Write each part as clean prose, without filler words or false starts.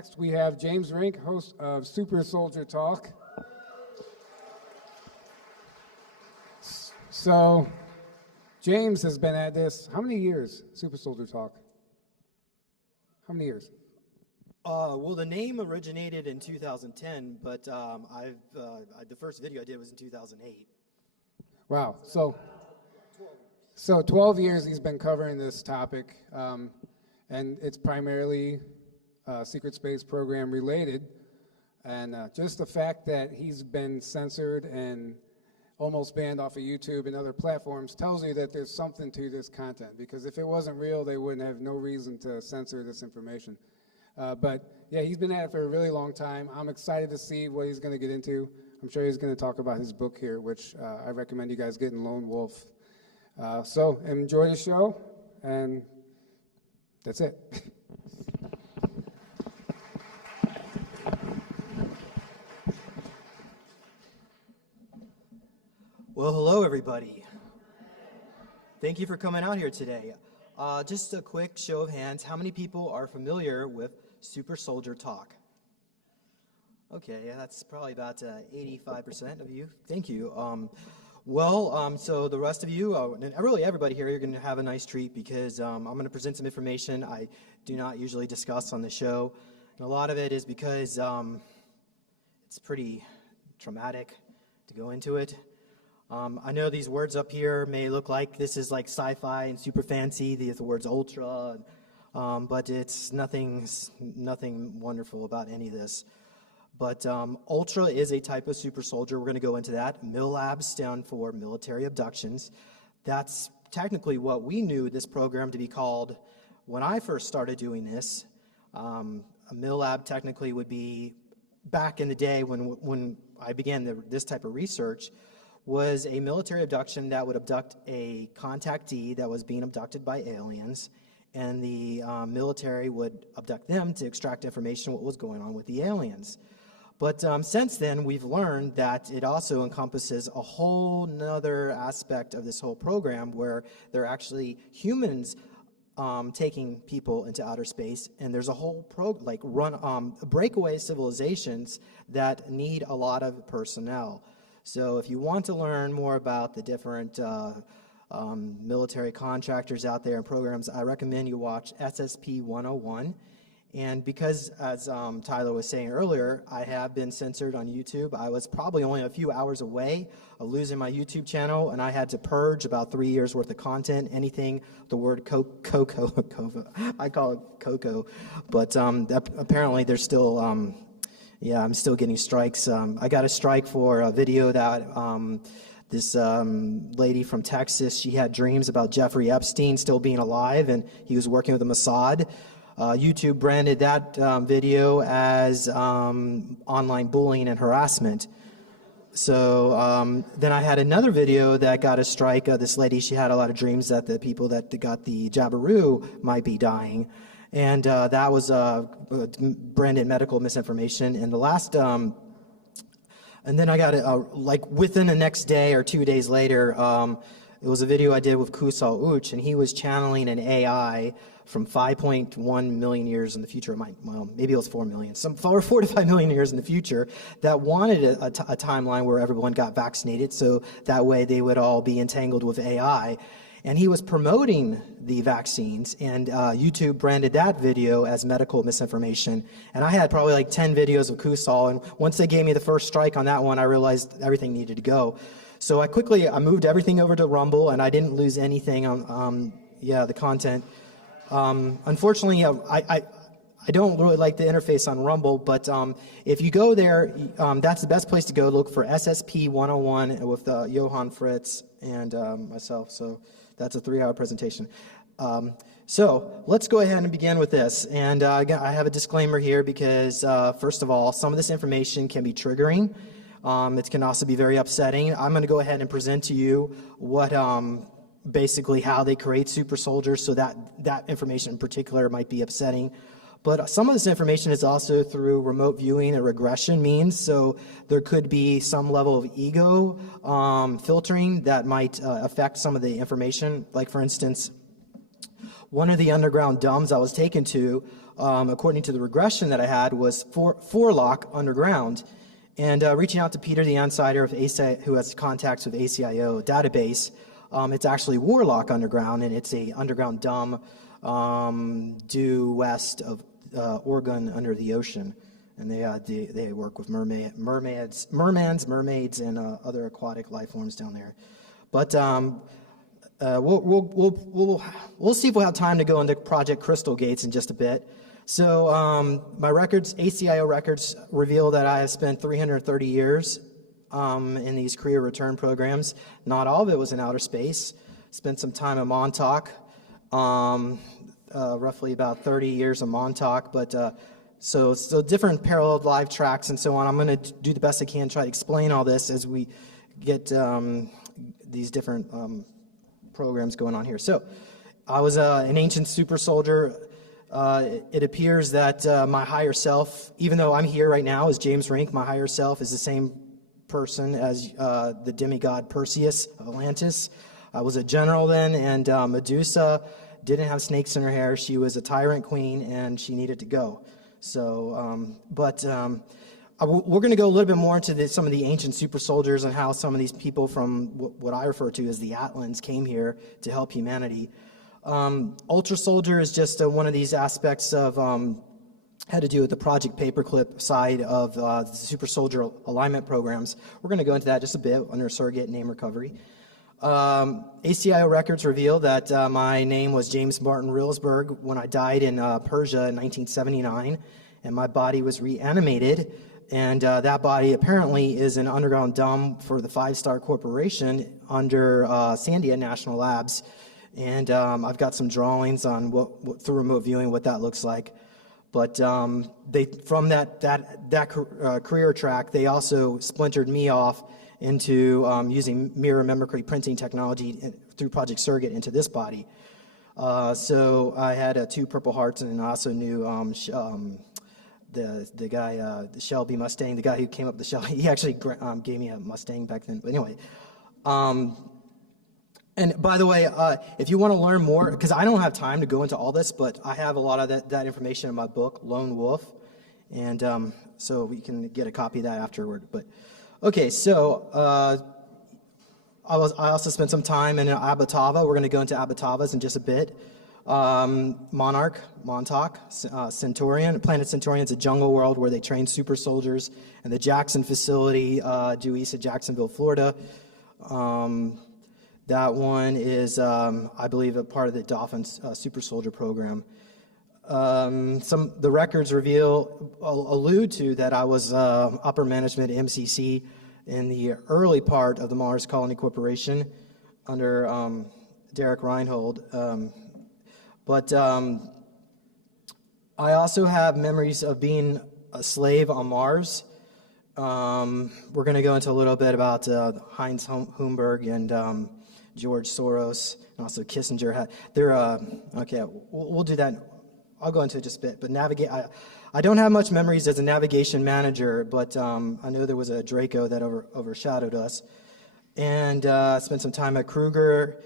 Next, we have James Rink, host of Super Soldier Talk. So, James has been at this, how many years, Super Soldier Talk? How many years? Well, the name originated in 2010, but the first video I did was in 2008. Wow, so 12 years he's been covering this topic, and it's primarily secret space program related, and just the fact that he's been censored and almost banned off of YouTube and other platforms tells you that there's something to this content, because if it wasn't real, they wouldn't have no reason to censor this information. But yeah, he's been at it for a really long time. I'm excited to see what he's going to get into. I'm sure he's going to talk about his book here, which I recommend you guys getting, Lone Wolf. So enjoy the show, and that's it. Well, hello, everybody. Thank you for coming out here today. Just a quick show of hands. How many people are familiar with Super Soldier Talk? Okay, yeah, that's probably about 85% of you. Thank you. So the rest of you, and really everybody here, you're going to have a nice treat, because I'm going to present some information I do not usually discuss on the show. And a lot of it is because it's pretty traumatic to go into it. I know these words up here may look like this is like sci-fi and super fancy, the words ultra, but it's nothing wonderful about any of this. But ultra is a type of super soldier. We're going to go into that. Milabs stand for military abductions. That's technically what we knew this program to be called when I first started doing this. A Milab technically would be, back in the day when I began this type of research, was a military abduction that would abduct a contactee that was being abducted by aliens, and the military would abduct them to extract information what was going on with the aliens. But since then, we've learned that it also encompasses a whole nother aspect of this whole program, where they're actually humans taking people into outer space, and there's a whole breakaway civilizations that need a lot of personnel. So if you want to learn more about the different military contractors out there and programs, I recommend you watch SSP 101. And because, as Tyler was saying earlier, I have been censored on YouTube. I was probably only a few hours away of losing my YouTube channel, and I had to purge about 3 years worth of content, anything, the word cocoa, I call it cocoa, but apparently there's still, yeah, I'm still getting strikes. I got a strike for a video that this lady from Texas, she had dreams about Jeffrey Epstein still being alive, and he was working with the Mossad. YouTube branded that video as online bullying and harassment. So then I had another video that got a strike. This lady, she had a lot of dreams that the people that got the Jabiru might be dying. And that was branded medical misinformation. And the last, and then I got it, like within the next day or 2 days later, it was a video I did with Kusal Uch, and he was channeling an AI from 5.1 million years in the future. Well, maybe it was 4 million, 4 to 5 million years in the future, that wanted a timeline where everyone got vaccinated, so that way they would all be entangled with AI. And he was promoting the vaccines, and YouTube branded that video as medical misinformation. And I had probably like 10 videos of Kusal, and once they gave me the first strike on that one, I realized everything needed to go. So I moved everything over to Rumble, and I didn't lose anything on the content. Unfortunately, I don't really like the interface on Rumble, but if you go there, that's the best place to go. Look for SSP 101 with Johann Fritz and myself. So that's a 3-hour presentation. So let's go ahead and begin with this. And again, I have a disclaimer here because, first of all, some of this information can be triggering. It can also be very upsetting. I'm going to go ahead and present to you what basically how they create super soldiers, so that information in particular might be upsetting. But some of this information is also through remote viewing and regression means, so there could be some level of ego filtering that might affect some of the information. Like, for instance, One of the underground dumps I was taken to, according to the regression that I had, was Forelock underground. And reaching out to Peter the Insider of who has contacts with ACIO database, it's actually Warlock underground, and it's a underground dump due west of Oregon under the ocean. And they work with mermaids, and other aquatic life forms down there. But we'll see if we'll have time to go into Project Crystal Gates in just a bit. So my records, ACIO records, reveal that I have spent 330 years in these career return programs. Not all of it was in outer space. Spent some time in Montauk, roughly about 30 years in Montauk, but so different parallel live tracks and so on. I'm going to do the best I can, try to explain all this as we get these different programs going on here. So I was an ancient super soldier. It appears that my higher self, even though I'm here right now as James Rink, my higher self is the same person as the demigod Perseus of Atlantis. I was a general then, and Medusa didn't have snakes in her hair. She was a tyrant queen, and she needed to go. So, we're going to go a little bit more into some of the ancient super soldiers and how some of these people from what I refer to as the Atlans came here to help humanity. Ultra Soldier is just one of these aspects of had to do with the Project Paperclip side of the super soldier alignment programs. We're going to go into that just a bit under Surrogate name recovery. ACIO records reveal that my name was James Martin Reelsberg when I died in Persia in 1979, and my body was reanimated, and that body apparently is an underground dump for the 5-Star Corporation under Sandia National Labs, and I've got some drawings on what through remote viewing what that looks like. But they from that career track, they also splintered me off into using mirror mimicry printing technology through Project Surrogate into this body. So I had 2 Purple Hearts, and I also knew the guy, the Shelby Mustang, the guy who came up with the Shelby. He actually gave me a Mustang back then. But anyway, and by the way, if you want to learn more, because I don't have time to go into all this, but I have a lot of that information in my book, Lone Wolf, and so we can get a copy of that afterward. But okay, so I also spent some time in Abatava. We're going to go into Abatavas in just a bit. Monarch, Montauk, Centaurian. Planet Centaurian is a jungle world where they train super soldiers. And the Jackson facility, due east of Jacksonville, Florida. That one is, I believe, a part of the Dolphins super soldier program. The records allude to that I was upper management MCC in the early part of the Mars Colony Corporation under Derek Reinhold. But I also have memories of being a slave on Mars. We're going to go into a little bit about Heinz Humberg and George Soros, and also Kissinger. They're okay. We'll do that. I'll go into it just a bit. But I don't have much memories as a navigation manager, but I know there was a Draco that overshadowed us, and spent some time at Kruger,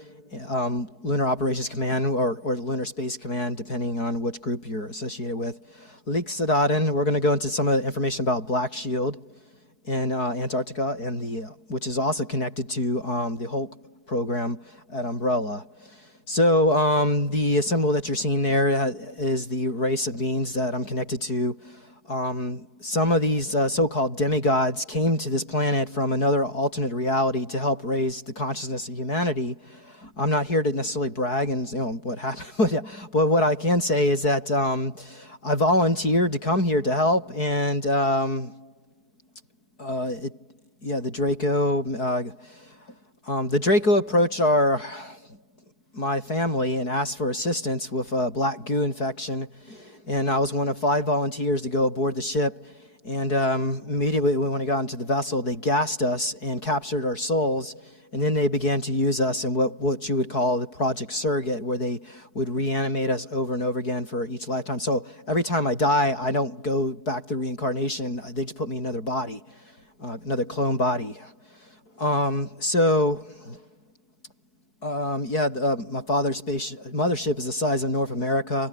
Lunar Operations Command, or Lunar Space Command, depending on which group you're associated with. Leeksedaden, we're going to go into some of the information about Black Shield in Antarctica, and which is also connected to the Hulk program at Umbrella. So the symbol that you're seeing there is the race of beings that I'm connected to. Some of these so-called demigods came to this planet from another alternate reality to help raise the consciousness of humanity. I'm not here to necessarily brag and what happened, but what I can say is that I volunteered to come here to help, and the Draco approached my family and asked for assistance with a black goo infection, and I was one of 5 volunteers to go aboard the ship. And immediately when we got into the vessel, they gassed us and captured our souls, and then they began to use us in what you would call the Project Surrogate, where they would reanimate us over and over again for each lifetime. So every time I die, I don't go back to reincarnation. They just put me in another body, another clone body. My father's mothership is the size of North America,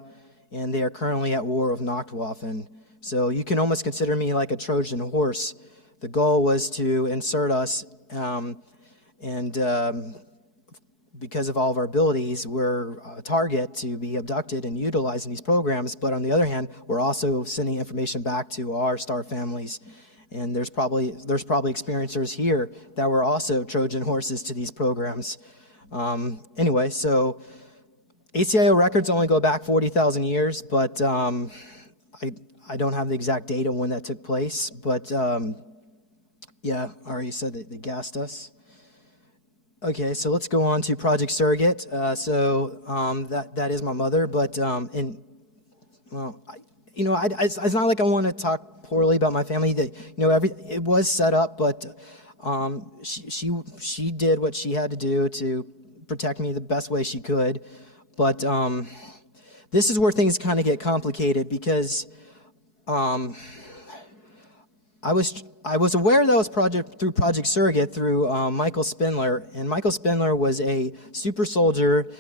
and they are currently at war with Nachtwaffen. So you can almost consider me like a Trojan horse. The goal was to insert us, because of all of our abilities, we're a target to be abducted and utilized in these programs. But on the other hand, we're also sending information back to our star families. And there's probably experiencers here that were also Trojan horses to these programs. Anyway, so ACIO records only go back 40,000 years, but I don't have the exact date of when that took place. But yeah, I already said that they gassed us. Okay, so let's go on to Project Surrogate. That is my mother, but it's not like I want to talk poorly about my family. That it was set up, but she did what she had to do to protect me the best way she could. But this is where things kind of get complicated because I was aware that it was through Project Surrogate through Michael Spindler, and Michael Spindler was a super soldier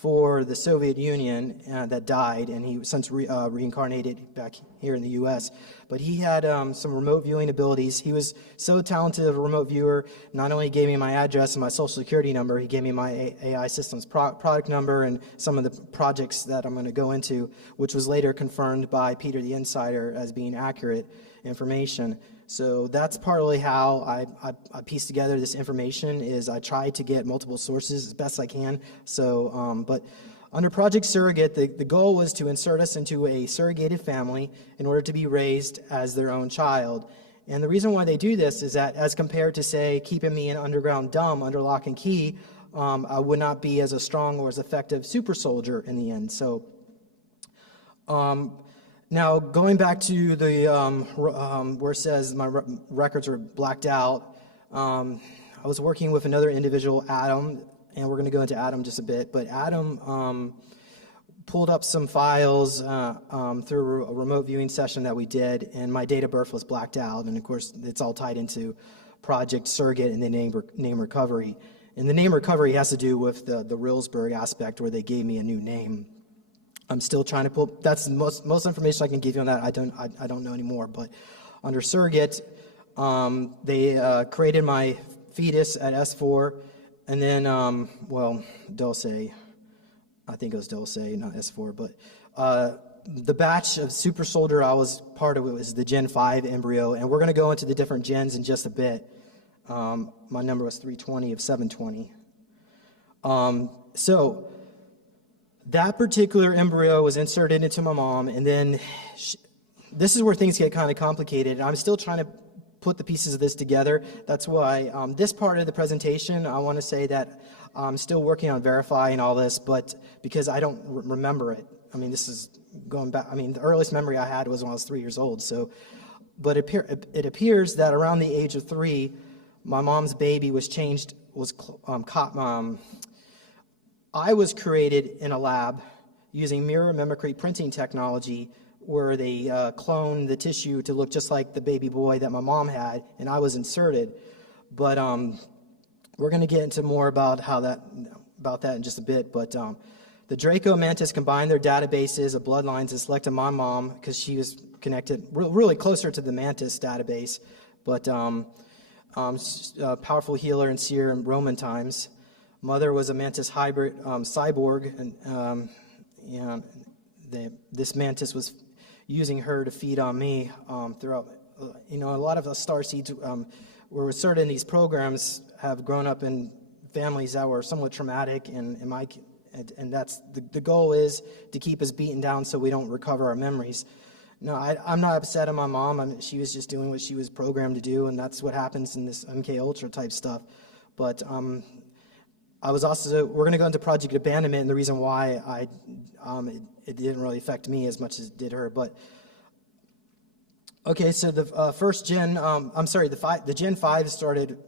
for the Soviet Union that died, and he since reincarnated back here in the U.S. But he had some remote viewing abilities. He was so talented of a remote viewer. Not only gave me my address and my social security number, he gave me my AI systems product number and some of the projects that I'm going to go into, which was later confirmed by Peter the Insider as being accurate information. So that's partly how I pieced together this information. Is I tried to get multiple sources as best I can. So, but under Project Surrogate, the goal was to insert us into a surrogated family in order to be raised as their own child. And the reason why they do this is that, as compared to, say, keeping me in underground dumb under lock and key, I would not be as a strong or as effective super soldier in the end. So. Now, going back to the where it says my records are blacked out, I was working with another individual, Adam, and we're going to go into Adam just a bit. But Adam pulled up some files through a remote viewing session that we did, and my date of birth was blacked out. And of course, it's all tied into Project Surrogate and the name recovery. And the name recovery has to do with the Reelsburg aspect, where they gave me a new name. I'm still trying to pull. That's the most information I can give you on that. I don't know anymore. But under Surrogate, they created my fetus at S4, and then Dulce. I think it was Dulce, not S4. But the batch of super soldier I was part of, it was the Gen 5 embryo, and we're going to go into the different gens in just a bit. My number was 320 of 720. So. That particular embryo was inserted into my mom, and then this is where things get kind of complicated. I'm still trying to put the pieces of this together. That's why this part of the presentation, I want to say that I'm still working on verifying all this, but because I don't remember it. I mean, this is going back. I mean, the earliest memory I had was when I was 3 years old. So, but it appears that around the age of 3, my mom's baby was changed, I was created in a lab using mirror mimicry printing technology, where they cloned the tissue to look just like the baby boy that my mom had, and I was inserted. But we're going to get into more about that in just a bit. But the Draco Mantis combined their databases of bloodlines and selected my mom because she was connected really closer to the Mantis database, but powerful healer and seer in Roman times. Mother was a Mantis hybrid cyborg, and this Mantis was using her to feed on me throughout. A lot of the starseeds were inserted in these programs have grown up in families that were somewhat traumatic, and that's the goal is to keep us beaten down so we don't recover our memories. No, I'm not upset at my mom. She was just doing what she was programmed to do, and that's what happens in this MK Ultra type stuff. But we're going to go into Project Abandonment, and the reason why it didn't really affect me as much as it did her. But okay, so the first gen, the Gen 5 started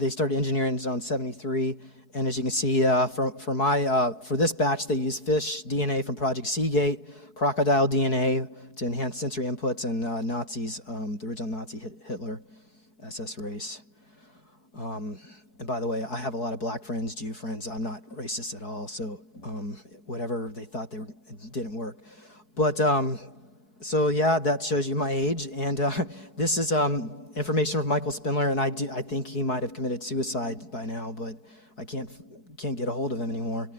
engineering in Zone 73, and as you can see, for this batch, they used fish DNA from Project Seagate, crocodile DNA to enhance sensory inputs, and Nazis, the original Nazi Hitler SS race. And by the way, I have a lot of black friends, Jew friends. I'm not racist at all, so whatever they thought it didn't work. But so yeah, that shows you my age. And this is information from Michael Spindler, and I think he might have committed suicide by now, but I can't get a hold of him anymore.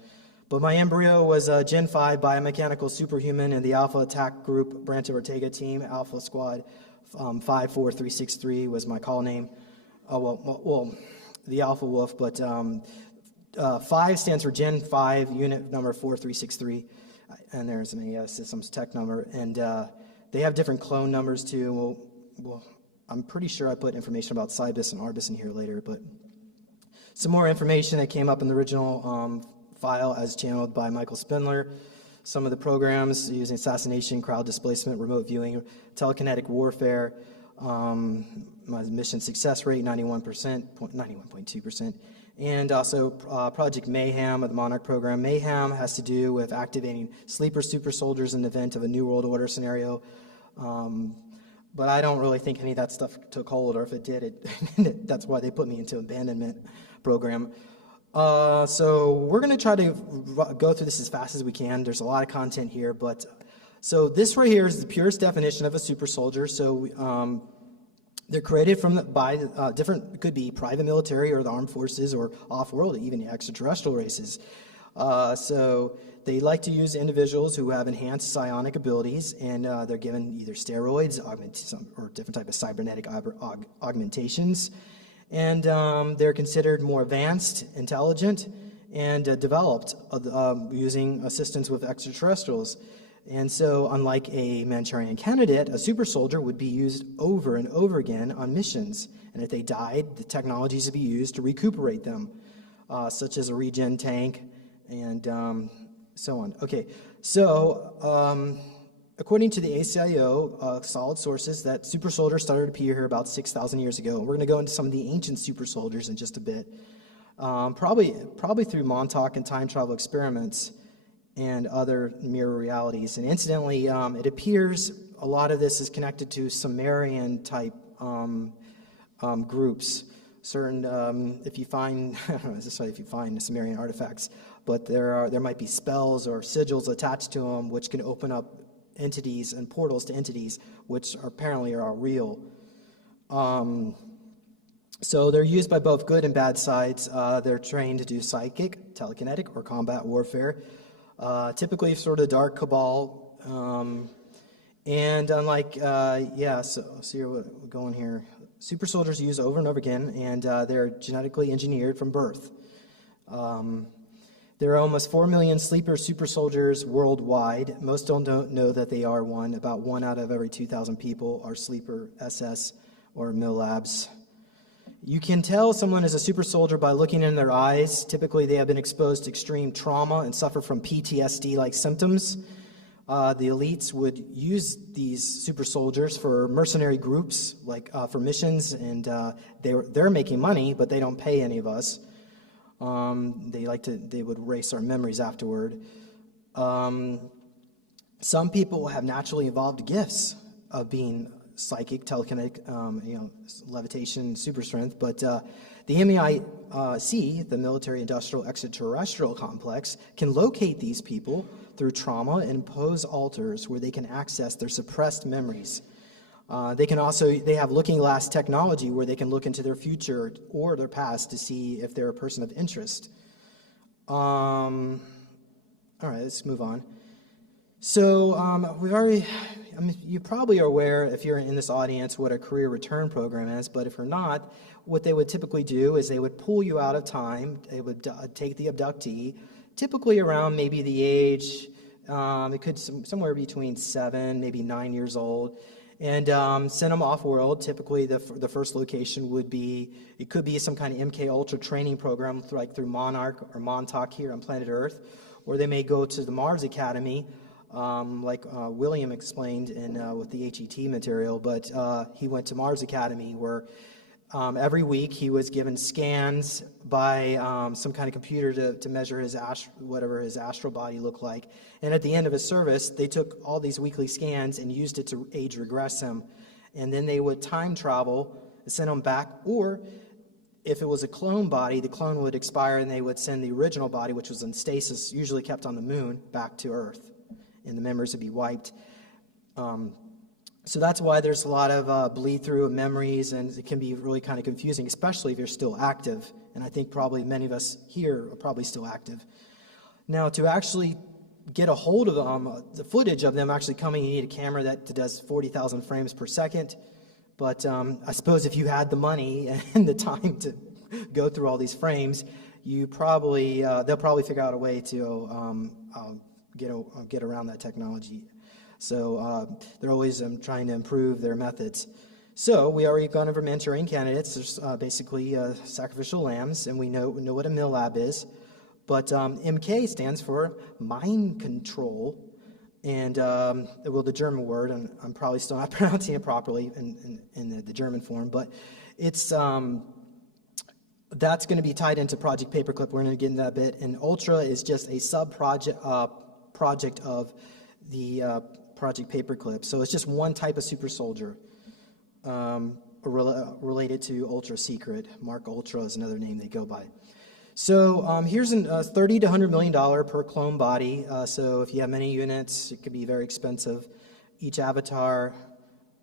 But my embryo was a Gen 5 biomechanical superhuman in the Alpha Attack Group Branch of Ortega team. Alpha Squad 54363 was my call name. Well, the Alpha Wolf, but 5 stands for Gen 5, unit number 4363, and there's an AS Systems Tech number, and they have different clone numbers too. Well, I'm pretty sure I put information about Cybus and Arbus in here later, but some more information that came up in the original file as channeled by Michael Spindler. Some of the programs using assassination, crowd displacement, remote viewing, telekinetic warfare. My mission success rate, 91.2%. And also Project Mayhem of the Monarch program. Mayhem has to do with activating sleeper super soldiers in the event of a New World Order scenario. But I don't really think any of that stuff took hold, or if it did, that's why they put me into abandonment program. So we're going to try to go through this as fast as we can. There's a lot of content here, but so this right here is the purest definition of a super soldier. So they're created by different, could be private military or the armed forces or off-world, even extraterrestrial races. So they like to use individuals who have enhanced psionic abilities, and they're given either steroids, or different type of cybernetic augmentations. And they're considered more advanced, intelligent, and developed using assistance with extraterrestrials. And so, unlike a Manchurian candidate, a super soldier would be used over and over again on missions. And if they died, the technologies would be used to recuperate them, such as a regen tank and so on. Okay, so according to the ACIO, solid sources, that super soldiers started to appear here about 6,000 years ago. We're going to go into some of the ancient super soldiers in just a bit, probably through Montauk and time travel experiments and other mirror realities. And incidentally, it appears a lot of this is connected to Sumerian type groups. Certain, if you find, I don't know necessarily if you find Sumerian artifacts, but there might be spells or sigils attached to them which can open up entities and portals to entities which apparently are real. So they're used by both good and bad sides. They're trained to do psychic, telekinetic, or combat warfare. Typically sort of dark cabal, and unlike, so here we're going here. Super soldiers are used over and over again, and they're genetically engineered from birth. There are almost 4 million sleeper super soldiers worldwide. Most don't know that they are one. About 1 out of every 2,000 people are sleeper SS or milabs. You can tell someone is a super soldier by looking in their eyes. Typically, they have been exposed to extreme trauma and suffer from PTSD-like symptoms. The elites would use these super soldiers for mercenary groups, like for missions, and they're making money, but they don't pay any of us. They would erase our memories afterward. Some people have naturally evolved gifts of being psychic, telekinetic, levitation, super strength, but the MIC, the Military Industrial Extraterrestrial Complex, can locate these people through trauma and impose altars where they can access their suppressed memories. They have looking glass technology where they can look into their future or their past to see if they're a person of interest. All right, let's move on. So you probably are aware, if you're in this audience, what a career return program is, but if you're not, what they would typically do is they would pull you out of time. They would take the abductee, typically around maybe the age, it could somewhere between 7, maybe 9 years old, and send them off-world. Typically, the first location would be, it could be some kind of MK Ultra training program, like through Monarch or Montauk here on planet Earth, or they may go to the Mars Academy, like William explained with the HET material, but he went to Mars Academy where every week he was given scans by some kind of computer to measure whatever his astral body looked like. And at the end of his service, they took all these weekly scans and used it to age regress him. And then they would time travel and send him back, or if it was a clone body, the clone would expire and they would send the original body, which was in stasis, usually kept on the moon, back to Earth, and the memories would be wiped. So that's why there's a lot of bleed through of memories, and it can be really kind of confusing, especially if you're still active. And I think probably many of us here are probably still active. Now, to actually get a hold of the footage of them actually coming, you need a camera that does 40,000 frames per second. But I suppose if you had the money and the time to go through all these frames, you probably they'll probably figure out a way to get around that technology. So they're always trying to improve their methods. So we already gone over mentoring candidates. There's basically sacrificial lambs, and we know what a Milab is. But MK stands for mind control. And, well, the German word, and I'm probably still not pronouncing it properly in the German form, but it's, that's going to be tied into Project Paperclip. We're going to get into that a bit. And Ultra is just a sub-project project of the Project Paperclip. So it's just one type of super soldier related to Ultra Secret. Mark Ultra is another name they go by. So here's a $30 to $100 million per clone body. So if you have many units, it could be very expensive. Each avatar,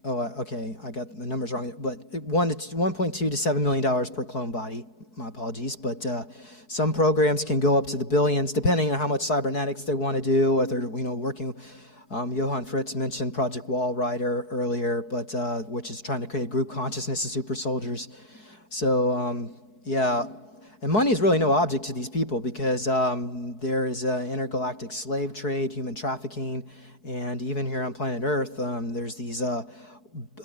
okay, I got the numbers wrong, but $1.2 to $7 million per clone body. My apologies, but some programs can go up to the billions, depending on how much cybernetics they want to do. If they're working. Johann Fritz mentioned Project Wall Rider earlier, but which is trying to create group consciousness of super soldiers. So yeah. And money is really no object to these people because there is intergalactic slave trade, human trafficking, and even here on planet Earth, there's these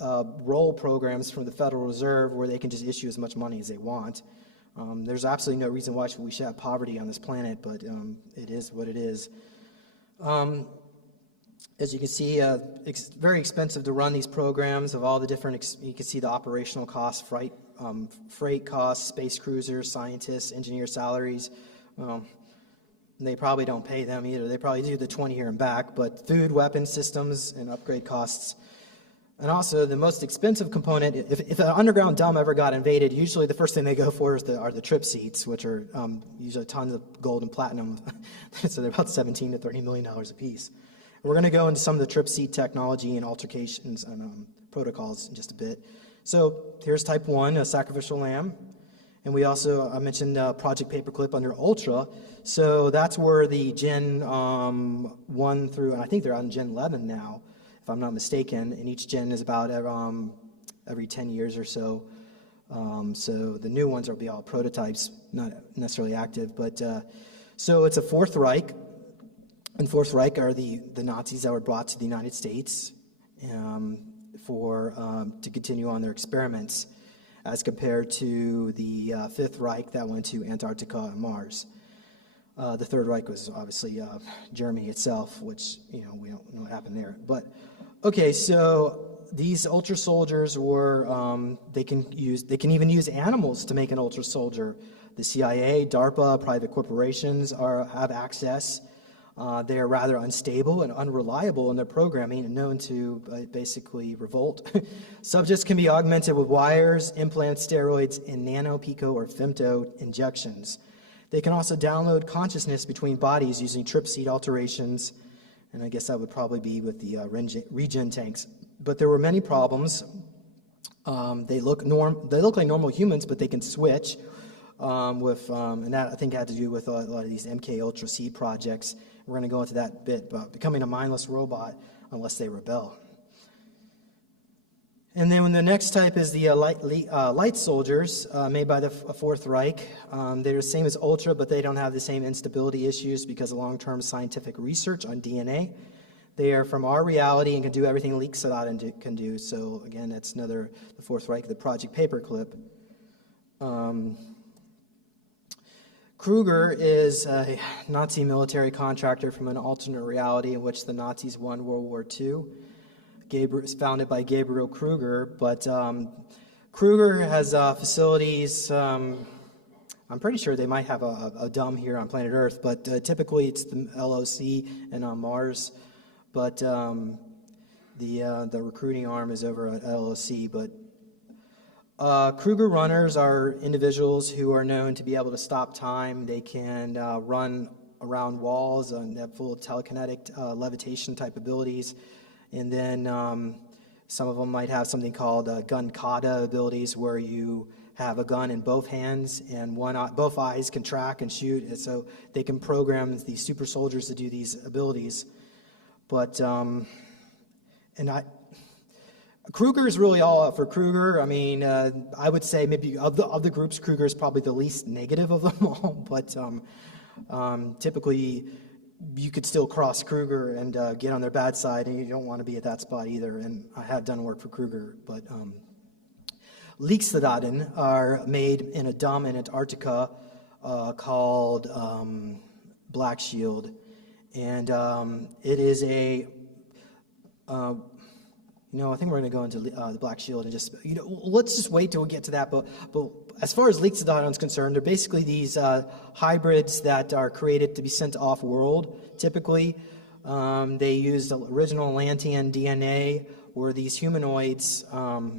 roll programs from the Federal Reserve where they can just issue as much money as they want. There's absolutely no reason why we should have poverty on this planet, but it is what it is. As you can see, it's very expensive to run these programs of all the different, you can see the operational costs, freight costs, space cruisers, scientists, engineer salaries. They probably don't pay them either. They probably do the 20 here and back, but food, weapons, systems, and upgrade costs. And also, the most expensive component, if an underground dome ever got invaded, usually the first thing they go for are the trip seats, which are usually tons of gold and platinum. So they're about $17 to $30 million a piece. We're going to go into some of the trip seat technology and altercations and protocols in just a bit. So here's type 1, a sacrificial lamb. And we also, I mentioned Project Paperclip under Ultra. So that's where the Gen 1 through, and I think they're on Gen 11 now, if I'm not mistaken. And each gen is about every 10 years or so. So the new ones will be all prototypes, not necessarily active. But so it's a Fourth Reich. And Fourth Reich are the Nazis that were brought to the United States to continue on their experiments, as compared to the Fifth Reich that went to Antarctica and Mars. The Third Reich was obviously Germany itself, which we don't know what happened there. But okay, so these ultra soldiers were they can even use animals to make an ultra soldier. The CIA, DARPA, private corporations have access. They are rather unstable and unreliable in their programming and known to basically revolt. Subjects can be augmented with wires, implants, steroids, and nano, pico, or femto injections. They can also download consciousness between bodies using trip seat alterations, and I guess that would probably be with the regen tanks. But there were many problems. They look like normal humans, but they can switch. And that I think had to do with a lot of these MK Ultra C projects. We're going to go into that bit, but becoming a mindless robot unless they rebel. And then the next type is the light soldiers made by the Fourth Reich. They're the same as Ultra, but they don't have the same instability issues because of long-term scientific research on DNA. They are from our reality and can do everything leak Sadat can do. So again, that's the Fourth Reich, the Project Paperclip. Kruger is a Nazi military contractor from an alternate reality in which the Nazis won World War II. It's founded by Gabriel Kruger, but Kruger has facilities. I'm pretty sure they might have a dome here on planet Earth, but typically it's the LOC and on Mars. But the recruiting arm is over at LOC. But Kruger runners are individuals who are known to be able to stop time. They can run around walls and have full telekinetic levitation type abilities. And then some of them might have something called gun kata abilities, where you have a gun in both hands and both eyes can track and shoot. And so they can program these super soldiers to do these abilities. But Kruger is really all out for Kruger. I mean, I would say maybe of the groups, Kruger is probably the least negative of them all. But typically, you could still cross Kruger and get on their bad side, and you don't want to be at that spot either. And I have done work for Kruger. But leeksoldaten are made in a dome in Antarctica called Black Shield. And it is a... I think we're going to go into the Black Shield and just, let's just wait till we get to that. But as far as leeksoldaten is concerned, they're basically these hybrids that are created to be sent off-world, typically. They use the original Atlantean DNA, where these humanoids are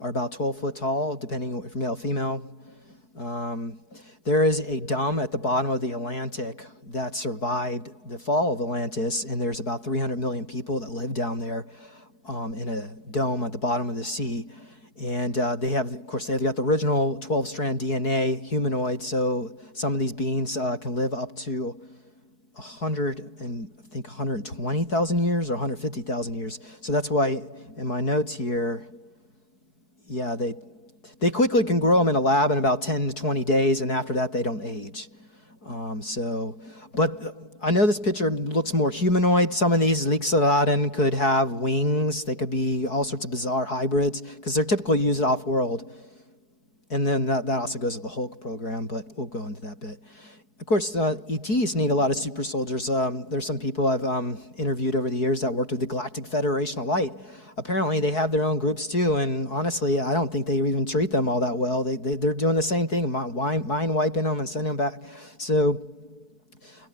about 12 foot tall, depending if male or female. There is a dome at the bottom of the Atlantic that survived the fall of Atlantis, and there's about 300 million people that live down there. In a dome at the bottom of the sea. And they've got the original 12-strand DNA humanoid, so some of these beings can live up to 120,000 years or 150,000 years. So that's why in my notes here, they quickly can grow them in a lab in about 10 to 20 days, and after that they don't age. But I know this picture looks more humanoid. Some of these leeksoldaten could have wings. They could be all sorts of bizarre hybrids because they're typically used off-world. And then that also goes with the Hulk program, but we'll go into that bit. Of course, ETs need a lot of super soldiers. There's some people I've interviewed over the years that worked with the Galactic Federation of Light. Apparently, they have their own groups too, and honestly, I don't think they even treat them all that well. They're doing the same thing, mind wiping them and sending them back. So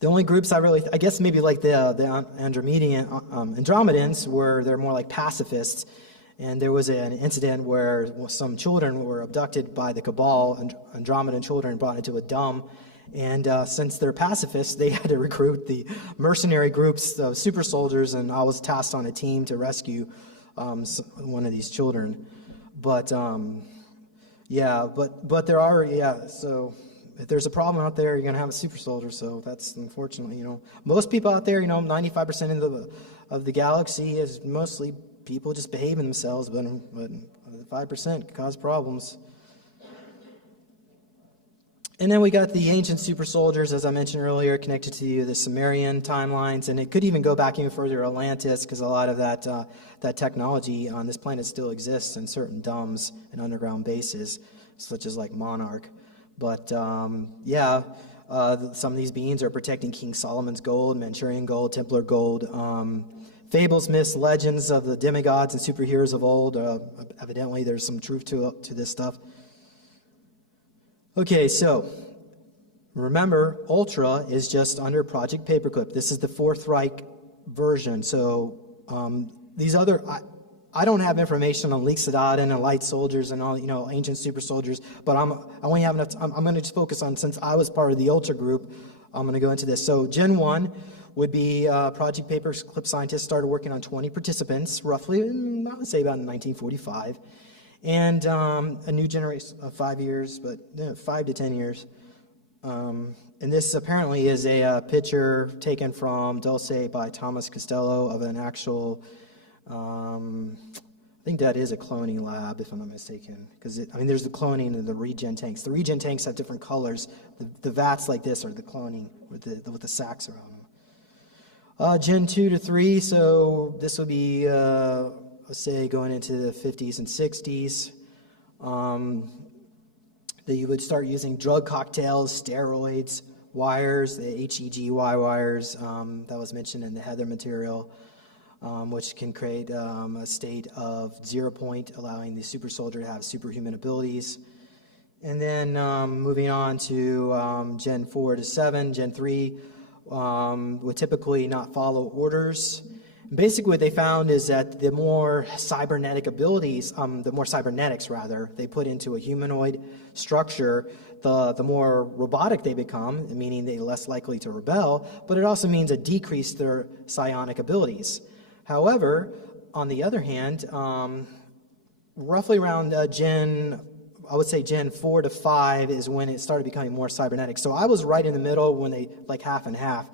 the only groups I guess maybe like the Andromedans, where they're more like pacifists. And there was an incident where some children were abducted by the Cabal, Andromedan children, brought into a dome. And since they're pacifists, they had to recruit the mercenary groups of super soldiers, and I was tasked on a team to rescue one of these children. But there are, so if there's a problem out there, you're going to have a super soldier, so that's unfortunately, most people out there, 95% of the galaxy is mostly people just behaving themselves, but 5% could cause problems. And then we got the ancient super soldiers, as I mentioned earlier, connected to the Sumerian timelines, and it could even go back even further, Atlantis, because a lot of that technology on this planet still exists in certain domes and underground bases, such as like Monarch. But some of these beings are protecting King Solomon's gold, Manchurian gold, Templar gold, fables, myths, legends of the demigods and superheroes of old. Evidently, there's some truth to this stuff. Okay, so remember, Ultra is just under Project Paperclip. This is the Fourth Reich version. So these other, I don't have information on leeksoldaten and light soldiers and all, ancient super soldiers, but I only have enough. I'm going to just focus on, since I was part of the Ultra group, I'm going to go into this. So Gen 1 would be Project Paperclip scientists started working on 20 participants, roughly, I would say about in 1945. And a new generation of 5 years, but 5 to 10 years. And this apparently is a picture taken from Dulce by Thomas Costello of an actual, I think that is a cloning lab, if I'm not mistaken. Because, there's the cloning and the regen tanks. The regen tanks have different colors. The vats like this are the cloning with the sacks around them. Gen 2 to 3, so this will be... let's say going into the 50s and 60s, that you would start using drug cocktails, steroids, wires, the HEGY wires that was mentioned in the Heather material, which can create a state of 0 point, allowing the super soldier to have superhuman abilities. And then moving on to Gen 4 to 7, Gen 3 would typically not follow orders. Basically, what they found is that the more cybernetics they put into a humanoid structure, the more robotic they become, meaning they're less likely to rebel, but it also means a decrease their psionic abilities. However, on the other hand, roughly around Gen 4 to 5 is when it started becoming more cybernetic. So I was right in the middle when they, like half and half,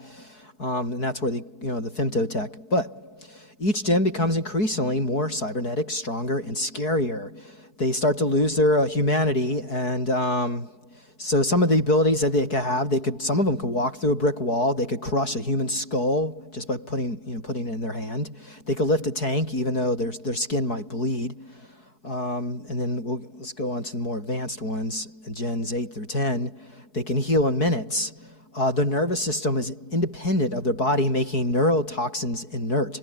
and that's where the femtotech. But each gen becomes increasingly more cybernetic, stronger, and scarier. They start to lose their humanity, and so some of the abilities that they could have, some of them could walk through a brick wall. They could crush a human skull just by putting it in their hand. They could lift a tank, even though their skin might bleed. And then let's go on to the more advanced ones, gens 8 through 10. They can heal in minutes. The nervous system is independent of their body, making neurotoxins inert.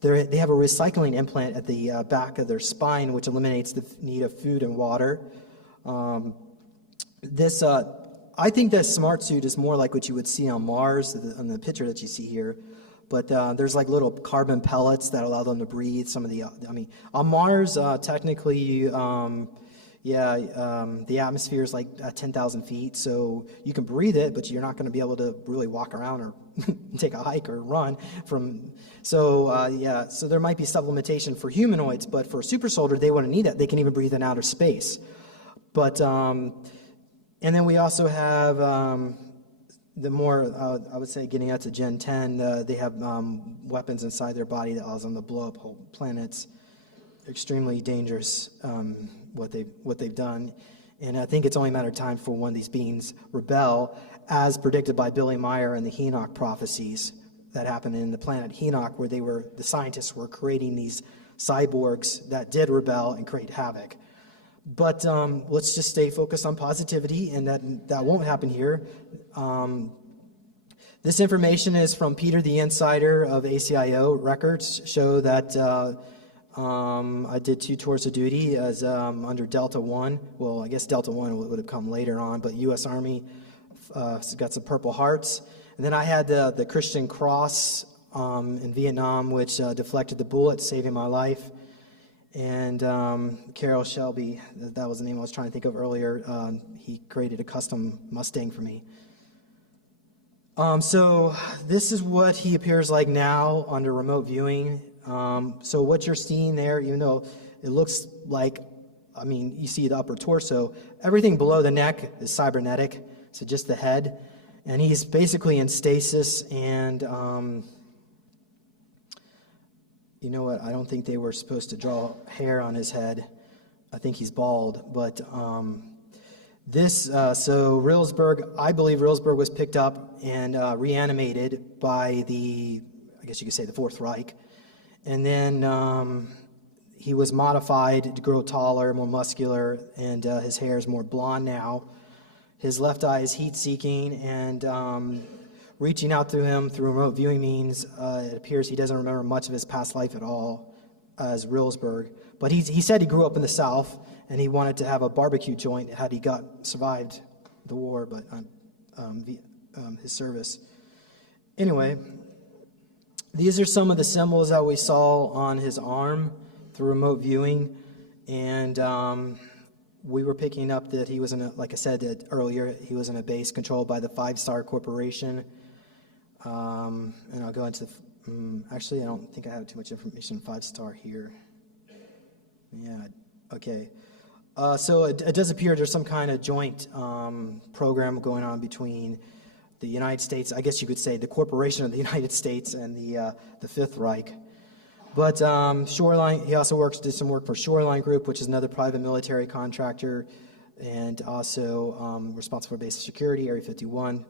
They have a recycling implant at the back of their spine, which eliminates the need of food and water. I think that smart suit is more like what you would see on Mars, on the picture that you see here. But there's like little carbon pellets that allow them to breathe. On Mars, technically, the atmosphere is like 10,000 feet, so you can breathe it, but you're not going to be able to really walk around or take a hike or run from. So there might be supplementation for humanoids, but for a super soldier, they wouldn't need that. They can even breathe in outer space. But and then we also have the more I would say getting out to Gen 10, they have weapons inside their body that allows them to blow up whole planets. Extremely dangerous what they've done, and I think it's only a matter of time for one of these beings rebel, as predicted by Billy Meyer and the Enoch prophecies that happened in the planet Enoch, where the scientists were creating these cyborgs that did rebel and create havoc. But let's just stay focused on positivity, and that won't happen here. This information is from Peter the Insider of ACIO. Records show that I did 2 tours of duty as under Delta 1. Well, I guess Delta 1 would have come later on, but U.S. Army got some Purple Hearts. And then I had the Christian Cross in Vietnam, which deflected the bullet, saving my life. And Carroll Shelby, that was the name I was trying to think of earlier, he created a custom Mustang for me. So this is what he appears like now under remote viewing. So what you're seeing there, even though it looks like, you see the upper torso, everything below the neck is cybernetic, so just the head. And he's basically in stasis, and you know what, I don't think they were supposed to draw hair on his head. I think he's bald, but so Rillsberg, I believe Rillsberg was picked up and reanimated by I guess you could say the Fourth Reich. And then he was modified to grow taller, more muscular, and his hair is more blonde now. His left eye is heat-seeking, and reaching out through him through remote viewing means it appears he doesn't remember much of his past life at all, as Rillsberg. But he said he grew up in the South, and he wanted to have a barbecue joint had he survived the war, but his service. Anyway, these are some of the symbols that we saw on his arm through remote viewing, and we were picking up that he was like I said earlier, he was in a base controlled by the 5-Star Corporation. And I'll go into actually, I don't think I have too much information on 5-Star here. Yeah, okay. So it does appear there's some kind of joint program going on between the United States, I guess you could say the Corporation of the United States, and the Fifth Reich. But Shoreline, he also did some work for Shoreline Group, which is another private military contractor, and also responsible for basic security, Area 51,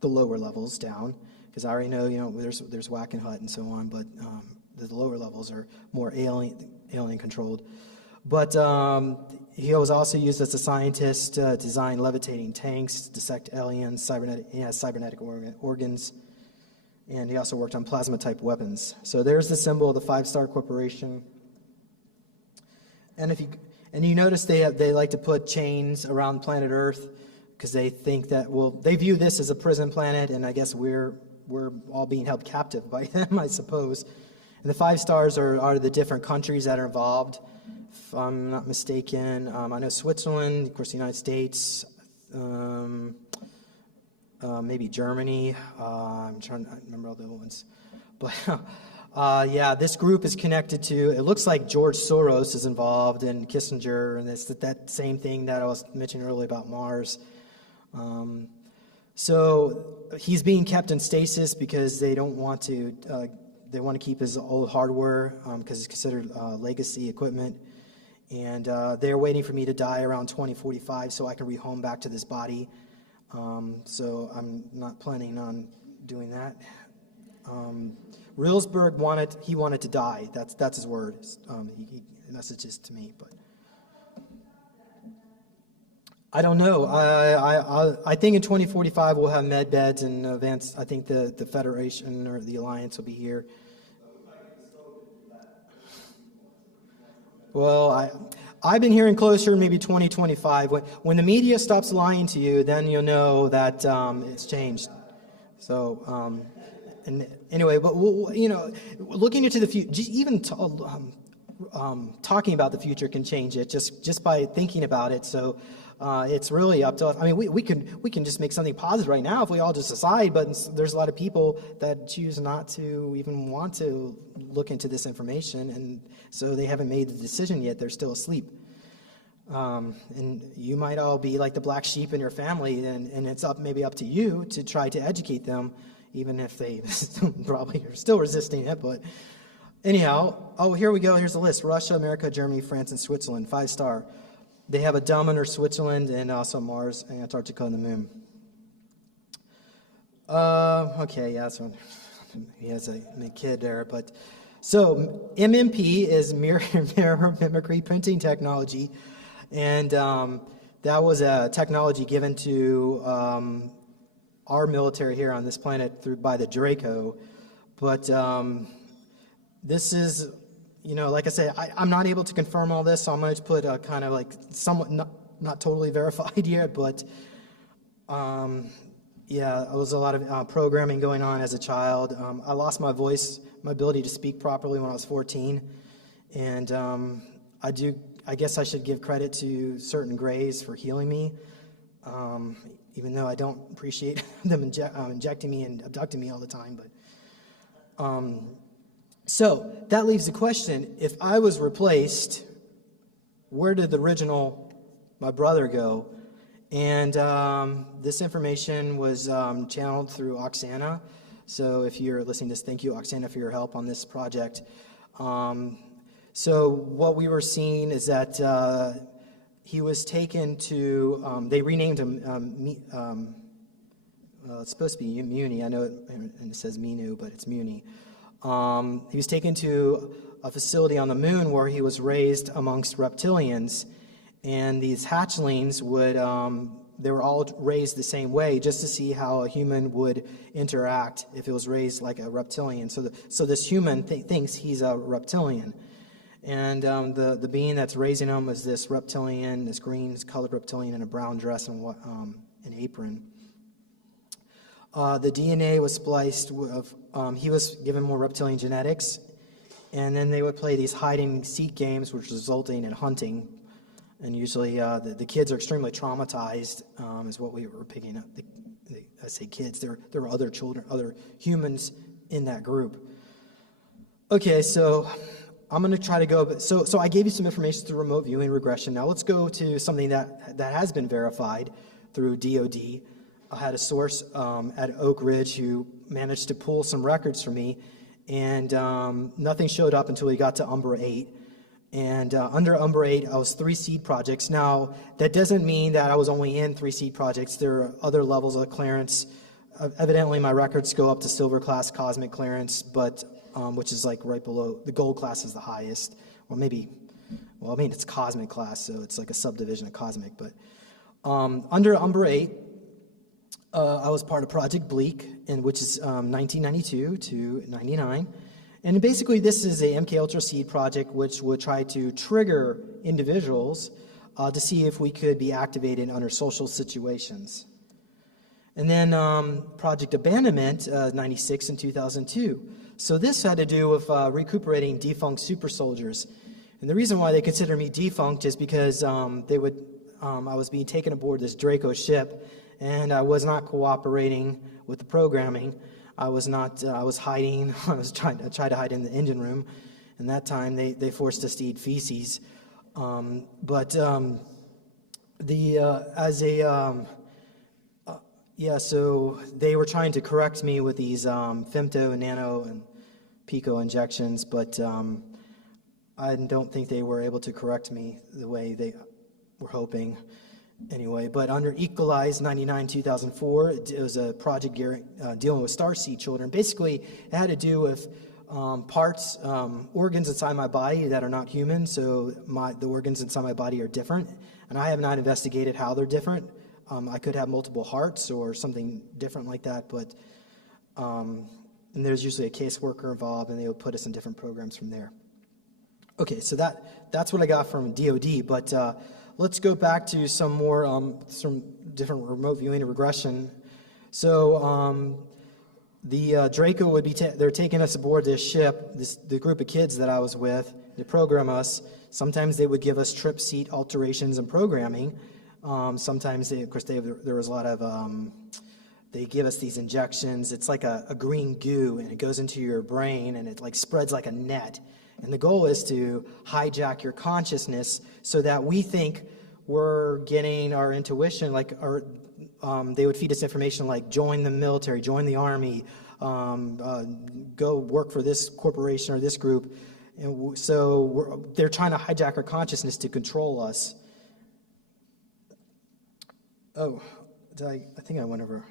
the lower levels down, because I already know, there's Wackenhut and so on, but the lower levels are more alien controlled. But he was also used as a scientist to design levitating tanks, dissect aliens, cybernetic organs, and he also worked on plasma-type weapons. So there's the symbol of the 5-Star Corporation. And you notice they like to put chains around planet Earth because they think that, they view this as a prison planet, and I guess we're all being held captive by them, I suppose. And the 5 stars are the different countries that are involved. If I'm not mistaken, I know Switzerland, of course, the United States, maybe Germany. I'm trying to remember all the other ones. But yeah, this group is connected to, it looks like George Soros is involved and Kissinger, and it's that same thing that I was mentioning earlier about Mars. So he's being kept in stasis because they don't want to, they want to keep his old hardware because it's considered legacy equipment. And they're waiting for me to die around 2045 so I can rehome back to this body. So I'm not planning on doing that. Reelsberg wanted to die. That's his word. He messages to me, but I don't know. I think in 2045 we'll have med beds and events. I think the Federation or the Alliance will be here. Well, I've been hearing closer, maybe 2025. When the media stops lying to you, then you'll know that it's changed. So, and anyway, but looking into the future, even talking about the future can change it just by thinking about it. So, it's really up to us. I mean, we can just make something positive right now if we all just decide. But there's a lot of people that choose not to even want to look into this information, and so they haven't made the decision yet. They're still asleep. And you might all be like the black sheep in your family, and it's maybe up to you to try to educate them, even if they probably are still resisting it. But anyhow, here we go. Here's the list: Russia, America, Germany, France, and Switzerland. 5-star. They have a dome under Switzerland and also Mars, Antarctica, and the Moon. Okay, yeah, so he has a kid there, but so MMP is mirror mimicry printing technology, and that was a technology given to our military here on this planet by the Draco, but this is. Like I said, I'm not able to confirm all this, so I'm going to put a kind of like somewhat not totally verified yet, but yeah, there was a lot of programming going on as a child. I lost my voice, my ability to speak properly when I was 14, and I guess I should give credit to certain grays for healing me, even though I don't appreciate them injecting me and abducting me all the time, but. So that leaves the question, if I was replaced, where did my brother go? And this information was channeled through Oksana. So if you're listening to this, thank you, Oksana, for your help on this project. So what we were seeing is that he was taken to, they renamed him, it's supposed to be Muni. I know it says Minu, but it's Muni. He was taken to a facility on the moon where he was raised amongst reptilians, and these hatchlings they were all raised the same way just to see how a human would interact if it was raised like a reptilian. So this human thinks he's a reptilian, and the being that's raising him is this reptilian, this green-colored reptilian in a brown dress and an apron. The DNA was spliced with, he was given more reptilian genetics, and then they would play these hide-and-seek games, which resulting in hunting. And usually the kids are extremely traumatized, is what we were picking up. I say kids, there were other children, other humans in that group. Okay, so I'm going to try to go, so I gave you some information through remote viewing regression. Now let's go to something that has been verified through DOD. I had a source at Oak Ridge who managed to pull some records for me, and nothing showed up until we got to Umbra 8. And under Umbra 8, I was 3 seed projects. Now, that doesn't mean that I was only in 3 seed projects. There are other levels of clearance. Evidently, my records go up to silver class cosmic clearance, but which is like right below. The gold class is the highest. It's cosmic class, so it's like a subdivision of cosmic. But under Umbra 8, I was part of Project Bleak, which is 1992 to 99. And basically, this is a MK Ultra Seed project which would try to trigger individuals to see if we could be activated under social situations. And then Project Abandonment, 96 and 2002. So this had to do with recuperating defunct super soldiers. And the reason why they consider me defunct is because I was being taken aboard this Draco ship, and I was not cooperating with the programming. I was hiding. I tried to hide in the engine room, and that time they forced us to eat feces. So they were trying to correct me with these femto, nano, and pico injections, but I don't think they were able to correct me the way they were hoping. Anyway, but under Equalize 99-2004, it was a project dealing with starseed children. Basically, it had to do with parts, organs inside my body that are not human, so the organs inside my body are different, and I have not investigated how they're different. I could have multiple hearts or something different like that, but and there's usually a caseworker involved, and they would put us in different programs from there. Okay, so that's what I got from DoD, but let's go back to some more some different remote viewing and regression. So the Draco would be they're taking us aboard this ship, the group of kids that I was with, to program us. Sometimes they would give us trip seat alterations and programming. Sometimes there was a lot of they give us these injections. It's like a green goo, and it goes into your brain, and it like spreads like a net. And the goal is to hijack your consciousness so that we think we're getting our intuition, they would feed us information like join the military, join the army, go work for this corporation or this group. And so they're trying to hijack our consciousness to control us. Oh, I think I went over.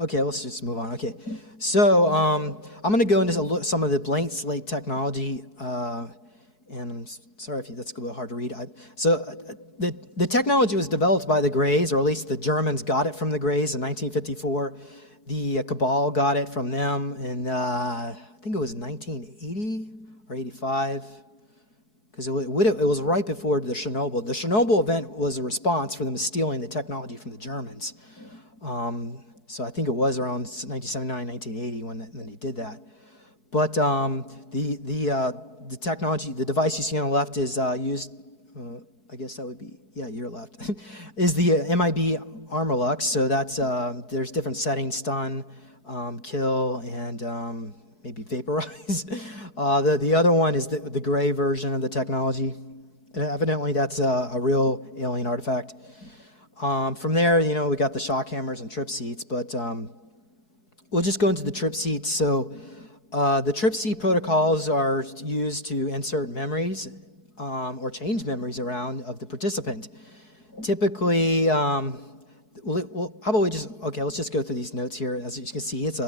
Okay, let's just move on. Okay, so I'm going to go into some of the blank slate technology, and I'm sorry if that's a little hard to read. The technology was developed by the Greys, or at least the Germans got it from the Greys in 1954. The Cabal got it from them in, I think it was 1980 or 85, because it was right before the Chernobyl. The Chernobyl event was a response for them stealing the technology from the Germans. So I think it was around 1979, 1980 when they did that. But the technology, the device you see on the left is used, I guess that would be, yeah, your left, is the MIB Armorlux. So that's, there's different settings, stun, kill, and maybe vaporize. The other one is the gray version of the technology. And evidently that's a real alien artifact. From there, we got the shock hammers and trip seats, but we'll just go into the trip seats. So the trip seat protocols are used to insert memories or change memories around of the participant. Typically, how about we let's just go through these notes here. As you can see, it's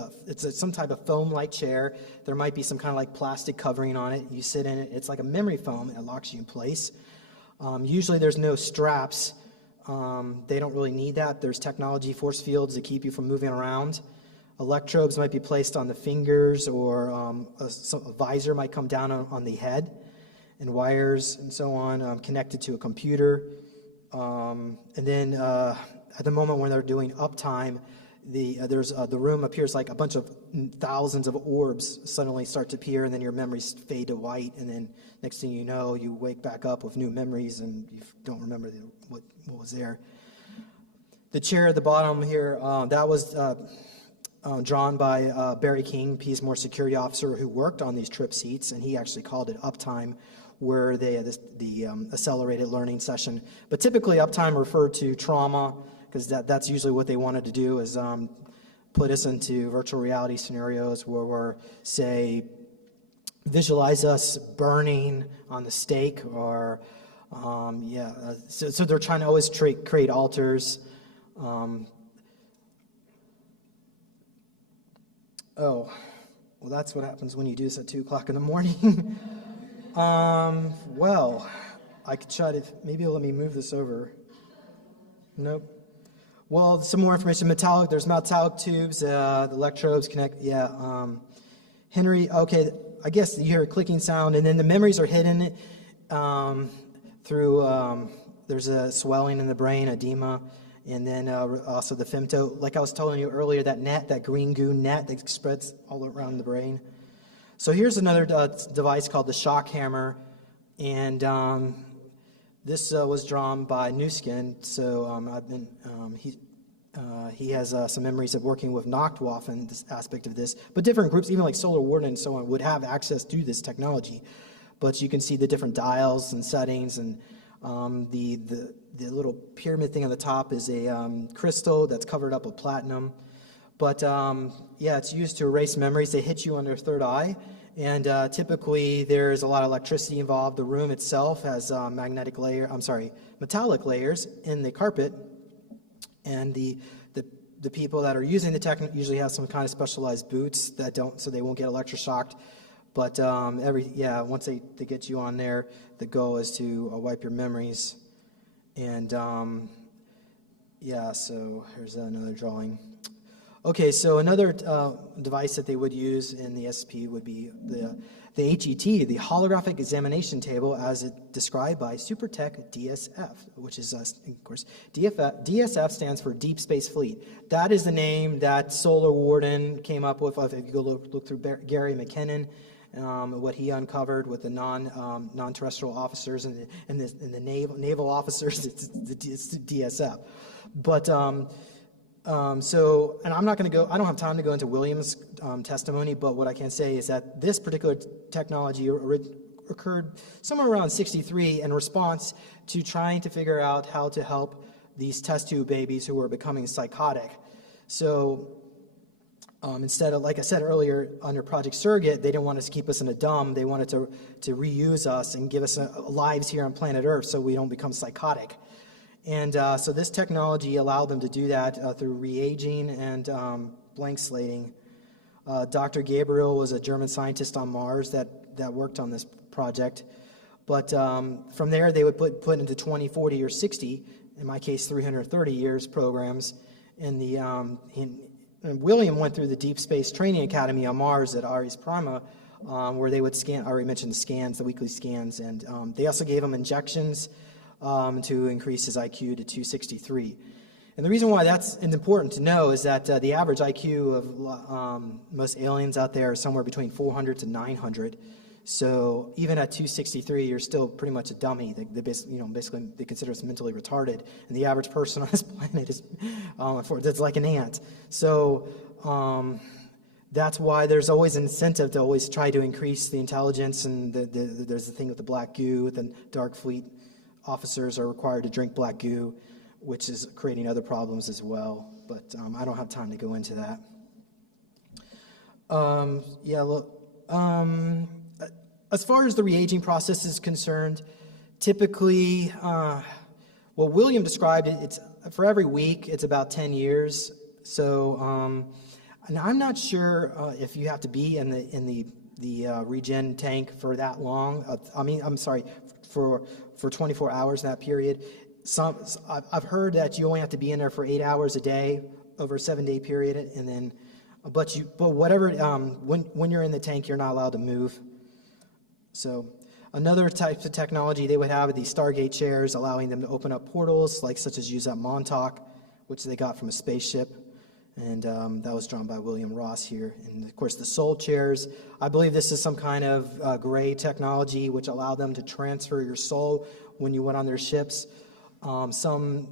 some type of foam-like chair. There might be some kind of like plastic covering on it. You sit in it. It's like a memory foam. It locks you in place. Usually there's no straps. They don't really need that. There's technology, force fields to keep you from moving around. Electrodes might be placed on the fingers, or a visor might come down on the head, and wires and so on connected to a computer. And then at the moment when they're doing uptime, the room appears like a bunch of thousands of orbs suddenly start to appear, and then your memories fade to white, and then next thing you know, you wake back up with new memories, and you don't remember what was there. The chair at the bottom here, that was drawn by Barry King, Peasmore security officer who worked on these trip seats, and he actually called it uptime, where they had the accelerated learning session. But typically uptime referred to trauma, because that's usually what they wanted to do, is put us into virtual reality scenarios where we're, say, visualize us burning on the stake, or so they're trying to always create altars. Well, that's what happens when you do this at 2 o'clock in the morning. Well, I could try to, maybe it'll let me move this over. Nope. Well, some more information. There's metallic tubes, the electrodes connect, Henry, okay, I guess you hear a clicking sound, and then the memories are hidden through, there's a swelling in the brain, edema, And then also the femto, like I was telling you earlier, that net, that green goo net that spreads all around the brain. So here's another device called the shock hammer, and this was drawn by Newskin. So he has some memories of working with Nachtwolf and this aspect of this. But different groups, even like Solar Warden and so on, would have access to this technology. But you can see the different dials and settings, and the little pyramid thing on the top is a crystal that's covered up with platinum. But yeah, it's used to erase memories. They hit you on their third eye, and typically there's a lot of electricity involved. The room itself has metallic layers in the carpet, and the people that are using the tech usually have some kind of specialized boots that don't, so they won't get electroshocked. But once they get you on there, the goal is to wipe your memories. And so here's another drawing. Okay, so another device that they would use in the SP would be the HET, the holographic examination table, as described by Supertech DSF, which is, of course, DSF stands for Deep Space Fleet. That is the name that Solar Warden came up with. If you go look through Gary McKinnon, what he uncovered with the non-terrestrial officers and the naval officers, it's the DSF. But so, and I'm not going to go, I don't have time to go into William's testimony, but what I can say is that this particular technology occurred somewhere around 63 in response to trying to figure out how to help these test tube babies who were becoming psychotic. So instead of, like I said earlier, under Project Surrogate, they didn't want us to keep us in a dumb. They wanted to reuse us and give us lives here on planet Earth so we don't become psychotic. And so this technology allowed them to do that through re-aging and blank slating. Dr. Gabriel was a German scientist on Mars that worked on this project. But from there, they would put into 20, 40, or 60, in my case, 330 years programs. And William went through the Deep Space Training Academy on Mars at Ares Prima, where they would scan, I already mentioned the scans, the weekly scans, and they also gave him injections to increase his IQ to 263. And the reason why that's important to know is that the average IQ of most aliens out there is somewhere between 400 to 900. So even at 263, you're still pretty much a dummy. Basically they consider us mentally retarded, and the average person on this planet is that's like an ant. So that's why there's always an incentive to always try to increase the intelligence. And there's the thing with the black goo, with the Dark Fleet officers are required to drink black goo, which is creating other problems as well. But I don't have time to go into that. As far as the reaging process is concerned, typically, William described it, it's for every week, it's about 10 years. So, and I'm not sure if you have to be in the regen tank for that long. For 24 hours in that period. I've heard that you only have to be in there for 8 hours a day over a 7-day period, and then, but whatever, when you're in the tank, you're not allowed to move. So another type of technology they would have are these Stargate chairs, allowing them to open up portals, such as use at Montauk, which they got from a spaceship. And that was drawn by William Ross here. And of course the soul chairs, I believe this is some kind of gray technology which allowed them to transfer your soul when you went on their ships. Some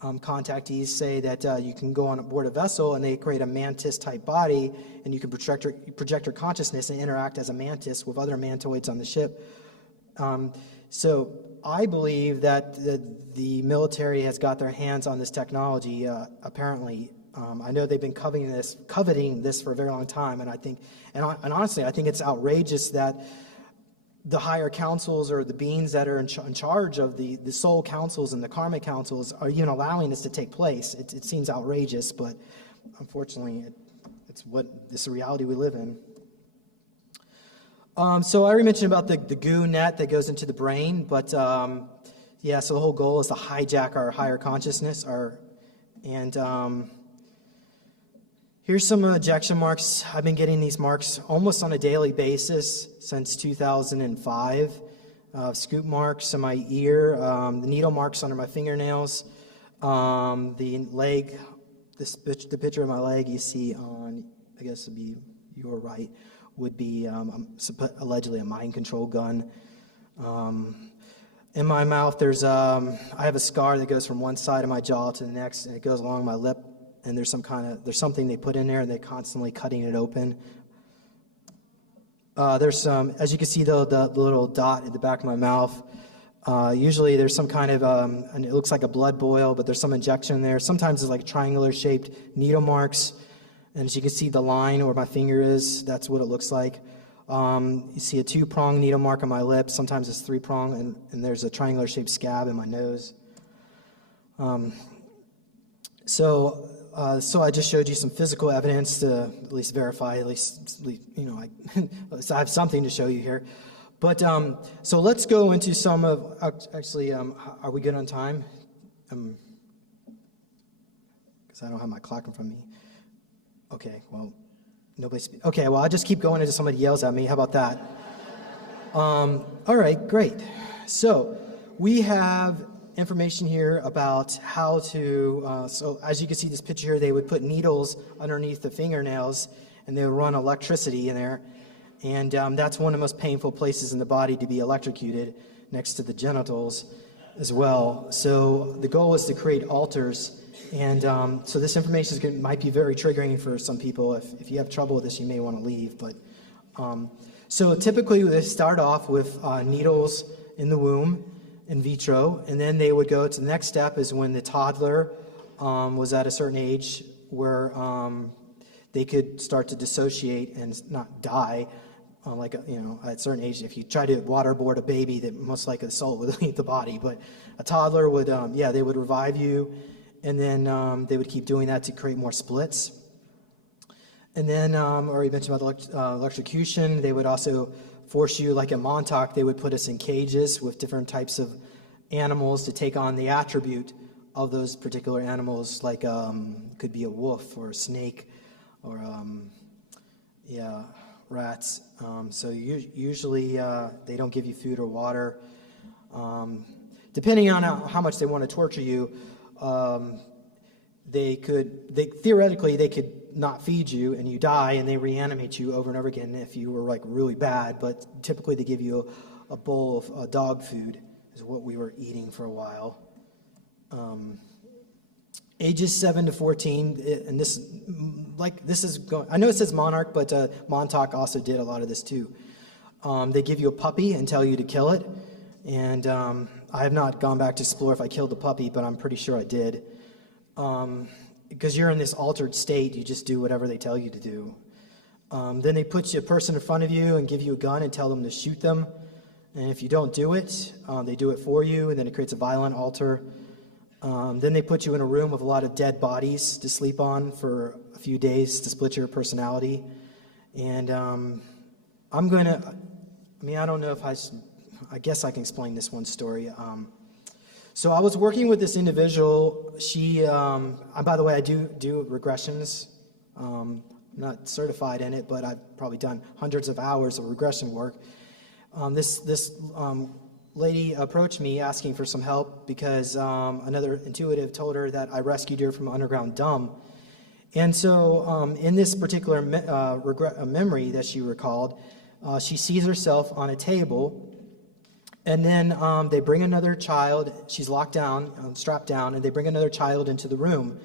contactees say that you can go on board a vessel and they create a mantis type body, and you can project your consciousness and interact as a mantis with other mantoids on the ship. So I believe that the military has got their hands on this technology, apparently. I know they've been coveting this for a very long time, and I think, and honestly, I think it's outrageous that the higher councils or the beings that are in charge of the soul councils and the karmic councils are even allowing this to take place. It seems outrageous, but unfortunately, it's the reality we live in. So I already mentioned about the goo net that goes into the brain, but so the whole goal is to hijack our higher consciousness, here's some ejection marks. I've been getting these marks almost on a daily basis since 2005. Scoop marks on my ear, the needle marks under my fingernails. The leg, the picture of my leg you see on, I guess it'd be your right, would be allegedly a mind control gun. In my mouth, I have a scar that goes from one side of my jaw to the next, and it goes along my lip. And there's something they put in there, and they're constantly cutting it open. There's some, as you can see, the little dot at the back of my mouth. Usually there's some kind of, and it looks like a blood boil, but there's some injection there. Sometimes it's like triangular-shaped needle marks. And as you can see, the line where my finger is, that's what it looks like. You see a 2-prong needle mark on my lip. Sometimes it's 3-prong, and there's a triangular-shaped scab in my nose. So I just showed you some physical evidence to at least verify, I have something to show you here. But so let's go into some of, actually, are we good on time? Because I don't have my clock in front of me. Okay, well, okay, well, I'll just keep going until somebody yells at me. How about that? All right, great. So we have information here about how to, so as you can see this picture here, they would put needles underneath the fingernails, and they would run electricity in there. And that's one of the most painful places in the body to be electrocuted, next to the genitals as well. So the goal is to create altars. And so this information might be very triggering for some people. If you have trouble with this, you may want to leave. But so typically they start off with needles in the womb, in vitro, and then they would go to the next step is when the toddler was at a certain age where they could start to dissociate and not die. At a certain age, if you try to waterboard a baby, that most likely the soul would leave the body. But a toddler would, they would revive you, and then they would keep doing that to create more splits. And then, or you mentioned about electrocution, they would also force you, like in Montauk, they would put us in cages with different types of animals to take on the attribute of those particular animals, like could be a wolf or a snake or rats. So usually they don't give you food or water. Depending on how much they want to torture you, theoretically they could not feed you and you die, and they reanimate you over and over again if you were like really bad. But typically they give you a bowl of dog food is what we were eating for a while. Ages 7 to 14, and this is going. I know it says Monarch, but Montauk also did a lot of this too. They give you a puppy and tell you to kill it, and I have not gone back to explore if I killed the puppy, but I'm pretty sure I did. Because you're in this altered state, you just do whatever they tell you to do. Then they put a person in front of you and give you a gun and tell them to shoot them. And if you don't do it, they do it for you, and then it creates a violent altar. Then they put you in a room with a lot of dead bodies to sleep on for a few days to split your personality. And I don't know if I guess I can explain this one story. So I was working with this individual. She, by the way, I do regressions. I'm not certified in it, but I've probably done hundreds of hours of regression work. This lady approached me asking for some help because another intuitive told her that I rescued her from an underground dump. And so in this particular memory that she recalled, she sees herself on a table. And then they bring another child. She's locked down, strapped down, and they bring another child into the room.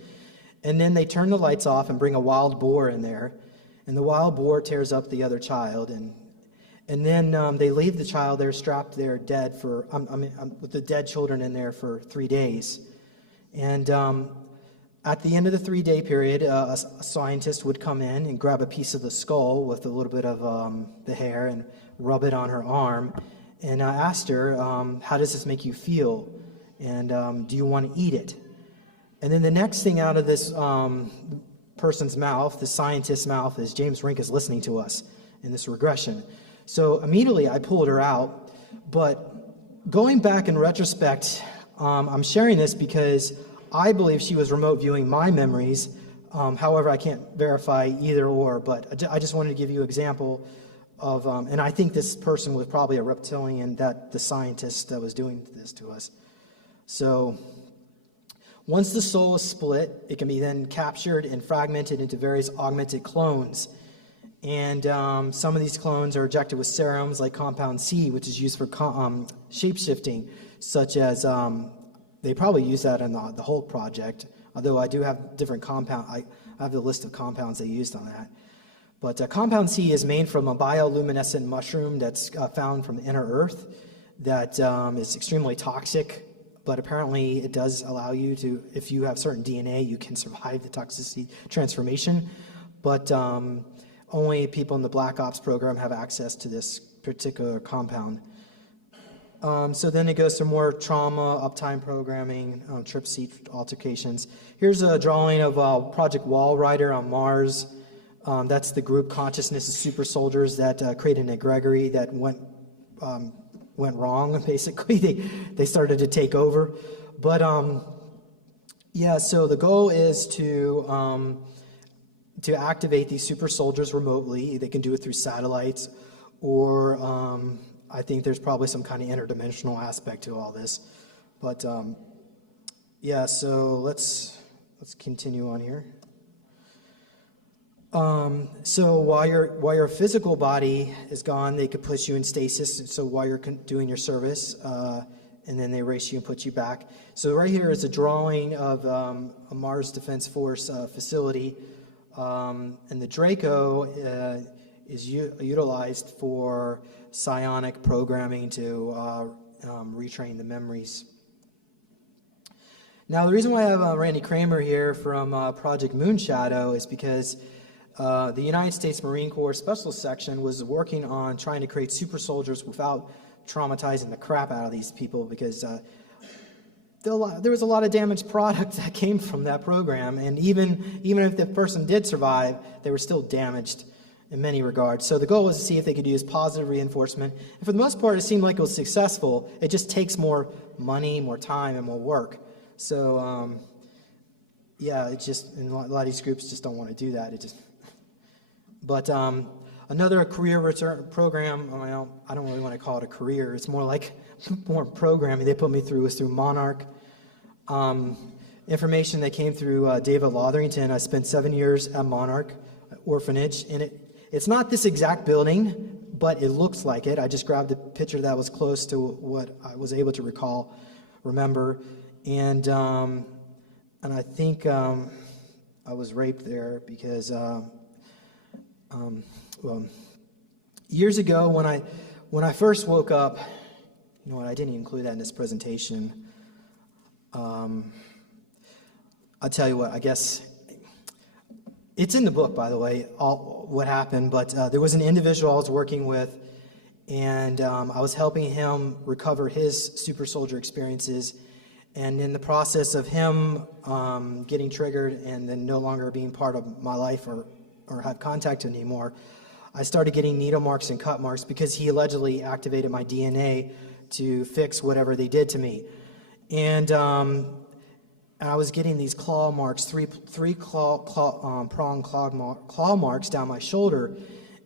And then they turn the lights off and bring a wild boar in there. And the wild boar tears up the other child. And then they leave the child there strapped there dead with the dead children in there for 3 days. And at the end of the 3-day period, a scientist would come in and grab a piece of the skull with a little bit of the hair and rub it on her arm. And I asked her, how does this make you feel? And do you want to eat it? And then the next thing out of this person's mouth, the scientist's mouth, is James Rink is listening to us in this regression. So immediately I pulled her out. But going back in retrospect, I'm sharing this because I believe she was remote viewing my memories. However, I can't verify either or, but I just wanted to give you an example of, and I think this person was probably a reptilian, that the scientist that was doing this to us. So Once the soul is split, it can be then captured and fragmented into various augmented clones. And some of these clones are injected with serums like compound C, which is used for shape-shifting, such as, they probably use that in the Hulk project, although I do have different compound, I have the list of compounds they used on that. But compound C is made from a bioluminescent mushroom that's found from the inner earth that is extremely toxic, but apparently it does allow you to, if you have certain DNA, you can survive the toxicity transformation. But only people in the Black Ops program have access to this particular compound. So then it goes to more trauma, uptime programming, trip seat altercations. Here's a drawing of Project Wall Rider on Mars. That's the group consciousness of super soldiers that created an egregore that went wrong, basically. They started to take over. But yeah, so the goal is to activate these super soldiers remotely. They can do it through satellites, or I think there's probably some kind of interdimensional aspect to all this. But yeah, so let's continue on here. So while your physical body is gone, they could put you in stasis. So while you're doing your service, and then they erase you and put you back. So right here is a drawing of a Mars Defense Force facility, and the Draco is utilized for psionic programming to retrain the memories. Now, the reason why I have Randy Kramer here from Project Moonshadow is because the United States Marine Corps Special Section was working on trying to create super soldiers without traumatizing the crap out of these people, because there was a lot of damaged product that came from that program, and even if the person did survive, they were still damaged in many regards. So the goal was to see if they could use positive reinforcement, and for the most part, it seemed like it was successful. It just takes more money, more time, and more work. So yeah, it's just, and a lot of these groups just don't want to do that. But another career return program, well, I don't really want to call it a career. It's more like more programming they put me through was through Monarch. Information that came through David Lotherington. I spent 7 years at Monarch Orphanage, and it's not this exact building, but it looks like it. I just grabbed a picture that was close to what I was able to remember, and I think I was raped there because. Well, years ago when I first woke up, you know what, I didn't include that in this presentation. I'll tell you what, I guess, it's in the book, by the way, what happened, but there was an individual I was working with, and I was helping him recover his super soldier experiences, and in the process of him getting triggered and then no longer being part of my life or have contact anymore, I started getting needle marks and cut marks because he allegedly activated my DNA to fix whatever they did to me. And I was getting these claw marks, three prong claw marks down my shoulder.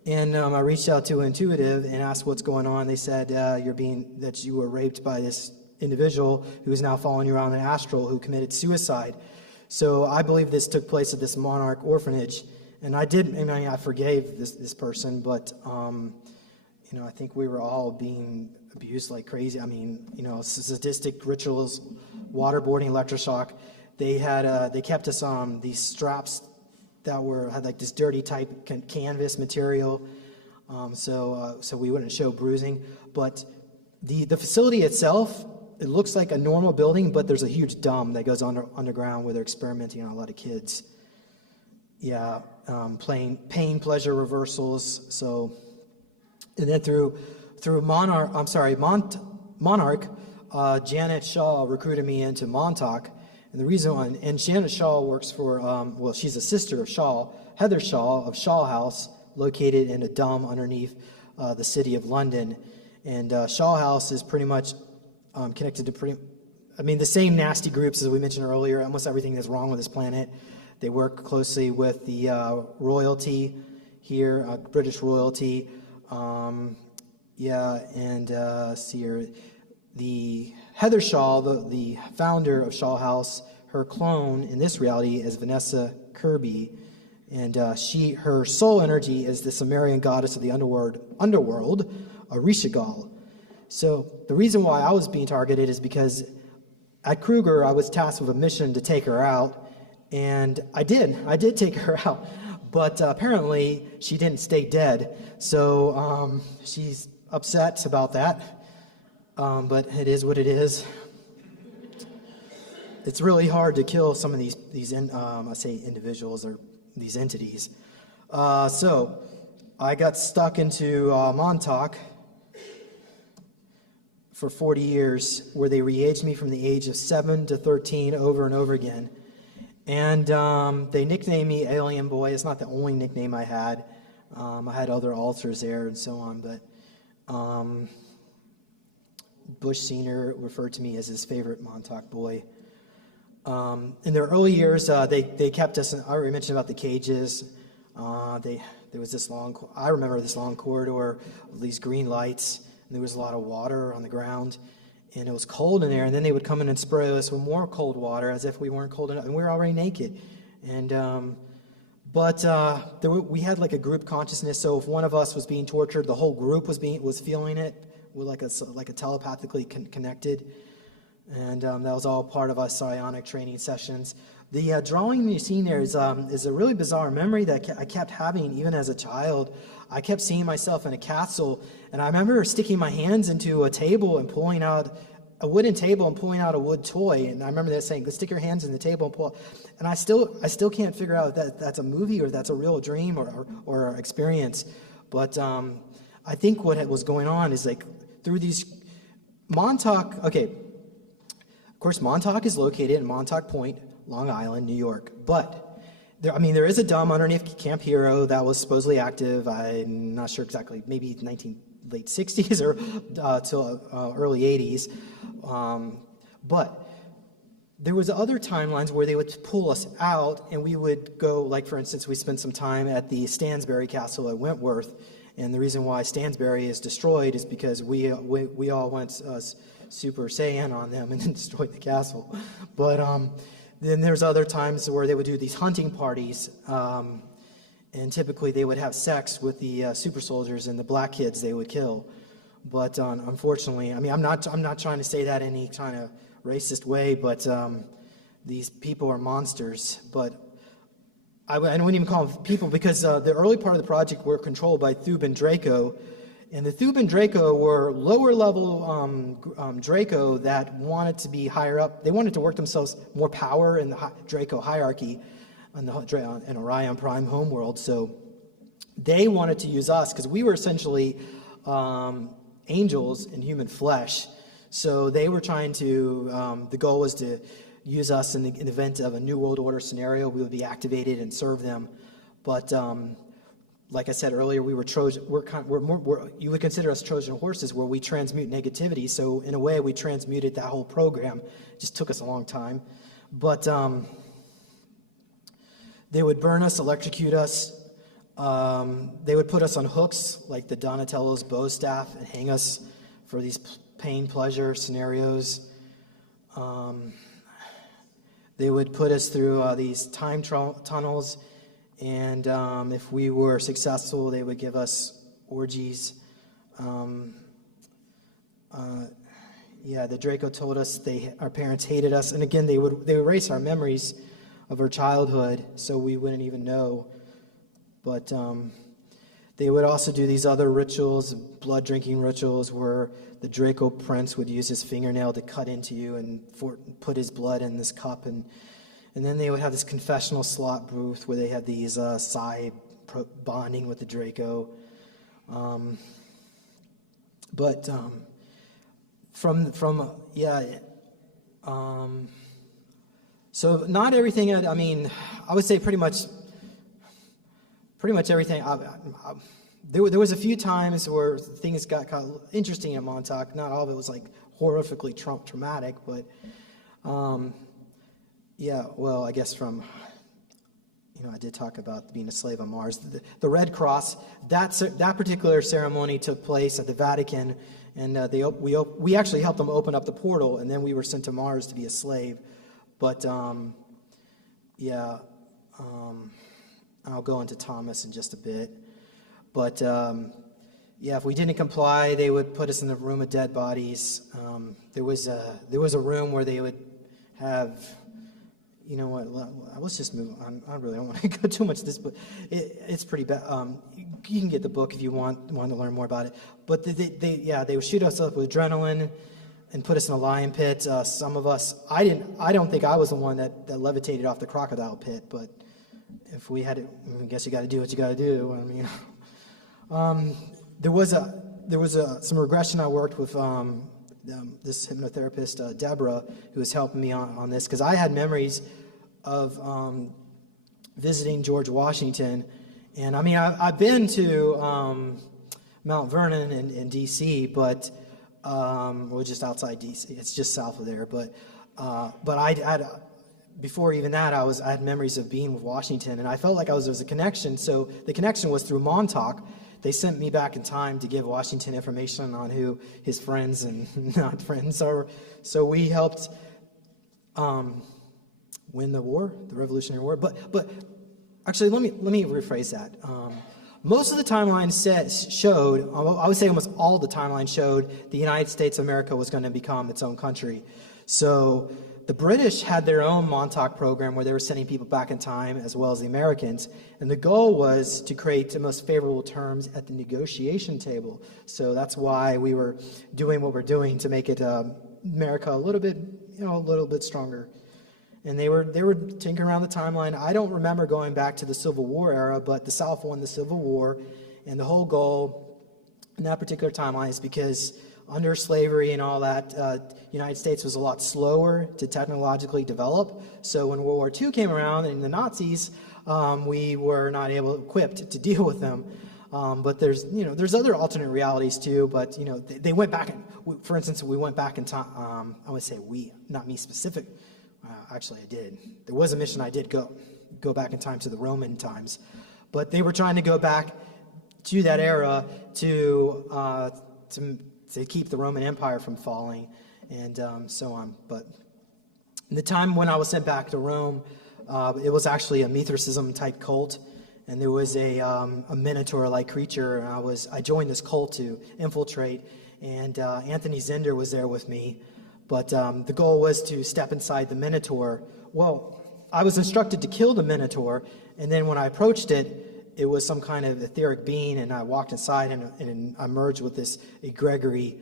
And I reached out to Intuitive and asked what's going on. They said that you were raped by this individual who is now following you around in astral, who committed suicide. So I believe this took place at this Monarch orphanage. And I forgave this person, but you know, I think we were all being abused like crazy. I mean, you know, sadistic rituals, waterboarding, electroshock. They kept us on these straps that had like this dirty type canvas material, so we wouldn't show bruising. But the facility itself, it looks like a normal building, but there's a huge dome that goes underground where they're experimenting on a lot of kids. Yeah, pain, pleasure reversals. So, and then through Monarch, Janet Shaw recruited me into Montauk, and the reason, and Janet Shaw works for, well, she's a sister of Shaw, Heather Shaw of Shaw House, located in a dome underneath the city of London, and Shaw House is pretty much connected to the same nasty groups as we mentioned earlier. Almost everything that's wrong with this planet. They work closely with the royalty here, British royalty. See here, the Heather Shaw, the founder of Shaw House, her clone in this reality is Vanessa Kirby, and her soul energy is the Sumerian goddess of the underworld, Rishagal. So the reason why I was being targeted is because at Kruger, I was tasked with a mission to take her out, and I did take her out, but apparently she didn't stay dead, so she's upset about that, but it is what it is. It's really hard to kill some of these I say individuals or these entities. So I got stuck into Montauk for 40 years, where they re-aged me from the age of 7 to 13 over and over again. And they nicknamed me Alien Boy. It's not the only nickname I had. I had other alters there and so on, but Bush Senior referred to me as his favorite Montauk boy. In their early years, they kept us. I already mentioned about the cages. There was this long. I remember this long corridor with these green lights. And there was a lot of water on the ground, and it was cold in there. And then they would come in and spray us with more cold water, as if we weren't cold enough, and we were already naked. And we had like a group consciousness. So if one of us was being tortured, the whole group was feeling it. We're like a telepathically connected. And that was all part of our psionic training sessions. The drawing you're seeing there is a really bizarre memory that I kept having even as a child. I kept seeing myself in a castle, and I remember sticking my hands into a table and pulling out a wooden table and pulling out a wood toy. And I remember that saying, "Go stick your hands in the table and pull." And I still can't figure out if that's a movie or that's a real dream or experience. But I think what was going on is like through these Montauk. Okay. Of course, Montauk is located in Montauk Point, Long Island, New York. But there is a dome underneath Camp Hero that was supposedly active. I'm not sure exactly, maybe late 60s or till early 80s. But there was other timelines where they would pull us out, and we would go, like for instance, we spent some time at the Stansbury Castle at Wentworth. And the reason why Stansbury is destroyed is because we all went Super Saiyan on them and then destroyed the castle. But then there's other times where they would do these hunting parties, and typically they would have sex with the super soldiers and the black kids they would kill. But unfortunately, I'm not trying to say that in any kind of racist way, but these people are monsters. But I wouldn't even call them people, because the early part of the project were controlled by Thub and Draco. And the Thub and Draco were lower level Draco that wanted to be higher up. They wanted to work themselves more power in the Draco hierarchy in Orion Prime homeworld. So they wanted to use us because we were essentially angels in human flesh. So they were trying to, the goal was to use us in the event of a New World Order scenario. We would be activated and serve them. But like I said earlier, we were Trojan. You would consider us Trojan horses, where we transmute negativity. So in a way, we transmuted that whole program. It just took us a long time. But they would burn us, electrocute us. They would put us on hooks, like the Donatello's bow staff, and hang us for these pain-pleasure scenarios. They would put us through these time tunnels. And if we were successful, they would give us orgies. The Draco told us our parents hated us, and again they would erase our memories of our childhood, so we wouldn't even know. But they would also do these other rituals, blood drinking rituals, where the Draco Prince would use his fingernail to cut into you and put his blood in this cup. And then they would have this confessional slot booth where they had these psi bonding with the Draco. So not everything. I would say pretty much everything. There was a few times where things got kind of interesting at Montauk. Not all of it was like horrifically traumatic, but. I guess I did talk about being a slave on Mars. The Red Cross, that particular ceremony took place at the Vatican, and we actually helped them open up the portal, and then we were sent to Mars to be a slave. But yeah, I'll go into Thomas in just a bit. But yeah, if we didn't comply, they would put us in the room of dead bodies. There was a room where they would have, you know what? Let's just move on. I really don't want to go too much into this, but it's pretty bad. You can get the book if you want to learn more about it. But they would shoot us up with adrenaline and put us in a lion pit. Some of us, I don't think I was the one that levitated off the crocodile pit, but if we had it, I guess you got to do what you got to do. I mean, there was some regression. I worked with this hypnotherapist, Deborah, who was helping me on this, because I had memories of visiting George Washington. And I mean, I've been to Mount Vernon in D.C., but we're just outside D.C. It's just south of there. But before even that, I had memories of being with Washington, and I felt like there was a connection. So the connection was through Montauk. They sent me back in time to give Washington information on who his friends and not friends are. So we helped win the war, the Revolutionary War. But actually, let me rephrase that. Most of the timeline showed, I would say almost all the timeline showed, the United States of America was going to become its own country. So the British had their own Montauk program where they were sending people back in time, as well as the Americans. And the goal was to create the most favorable terms at the negotiation table. So that's why we were doing what we're doing, to make it America a little bit stronger. And they were tinkering around the timeline. I don't remember going back to the Civil War era, but the South won the Civil War. And the whole goal in that particular timeline is because under slavery and all that, United States was a lot slower to technologically develop. So when World War II came around and the Nazis, we were not equipped to deal with them. But there's other alternate realities too. But they went back. For instance, we went back in time. I would say we, not me specific. Actually, I did. There was a mission I did go back in time to the Roman times, but they were trying to go back to that era to keep the Roman Empire from falling, and so on. But in the time when I was sent back to Rome, it was actually a Mithraism type cult, and there was a minotaur-like creature, and I joined this cult to infiltrate, and Anthony Zender was there with me. But the goal was to step inside the Minotaur. Well, I was instructed to kill the Minotaur, and then when I approached it, it was some kind of etheric being, and I walked inside, and I merged with this egregore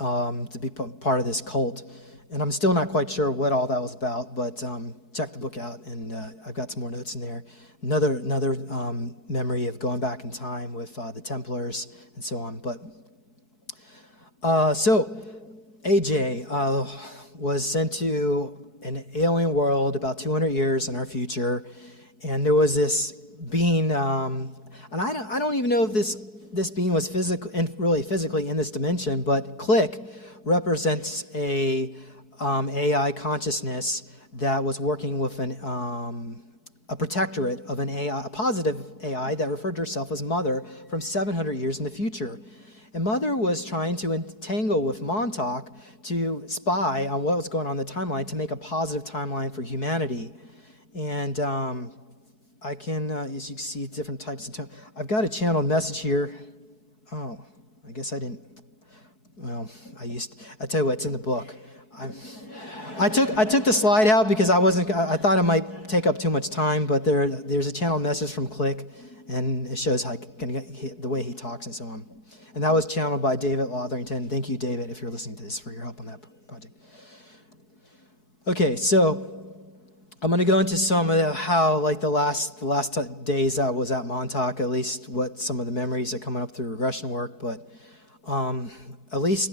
to be part of this cult. And I'm still not quite sure what all that was about, but check the book out, and I've got some more notes in there. Another memory of going back in time with the Templars and so on. But so AJ was sent to an alien world about 200 years in our future, and there was this being, and I don't even know if this being was really physically in this dimension, but Click represents a AI consciousness that was working with a protectorate of an AI, a positive AI that referred to herself as Mother from 700 years in the future. And Mother was trying to entangle with Montauk to spy on what was going on in the timeline to make a positive timeline for humanity. And I can, as you can see, different types of I've got a channeled message here. Oh, I guess I didn't. Well, I tell you what, it's in the book. I took the slide out because I thought it might take up too much time, but there's a channeled message from Click, and it shows how the way he talks and so on. And that was channeled by David Lotherington. Thank you, David, if you're listening to this, for your help on that project. Okay, so I'm going to go into some of how, like the last days I was at Montauk, at least what some of the memories are coming up through regression work. But at least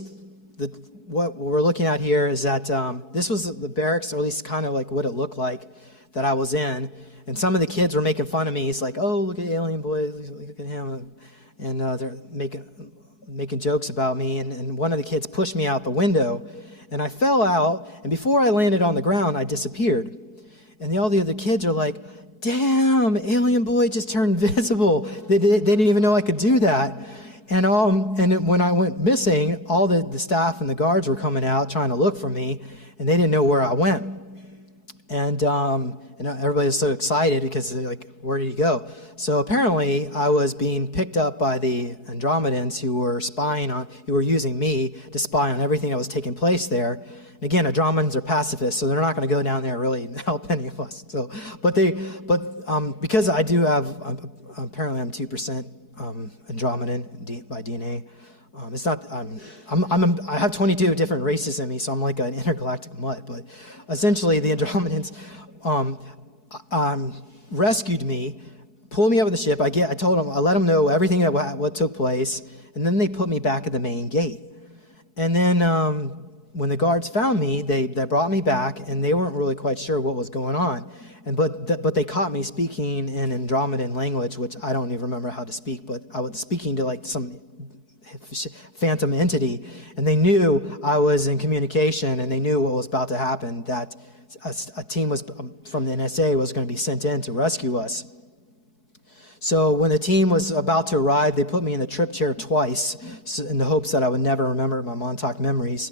what we're looking at here is that this was the barracks, or at least kind of like what it looked like that I was in. And some of the kids were making fun of me. It's like, oh, look at Alien Boy, look at him. And they're making jokes about me, and one of the kids pushed me out the window, and I fell out, and before I landed on the ground, I disappeared. And all the other kids are like, damn, Alien Boy just turned invisible. They didn't even know I could do that. And when I went missing, all the staff and the guards were coming out trying to look for me, and they didn't know where I went. And everybody was so excited because they're like, where did he go? So apparently I was being picked up by the Andromedans who were using me to spy on everything that was taking place there. And again, Andromedans are pacifists, so they're not going to go down there really and help any of us. So, because I do have, apparently I'm 2% Andromedan by DNA. It's not. I have 22 different races in me, so I'm like an intergalactic mutt. But essentially, the Andromedans rescued me, pulled me out of the ship. I told them, I let them know everything what took place, and then they put me back at the main gate. And then when the guards found me, they brought me back, and they weren't really quite sure what was going on. But they caught me speaking in Andromedan language, which I don't even remember how to speak. But I was speaking to like some phantom entity, and they knew I was in communication, and they knew what was about to happen, that a team from the NSA was going to be sent in to rescue us. So when the team was about to arrive, they put me in the trip chair twice in the hopes that I would never remember my Montauk memories.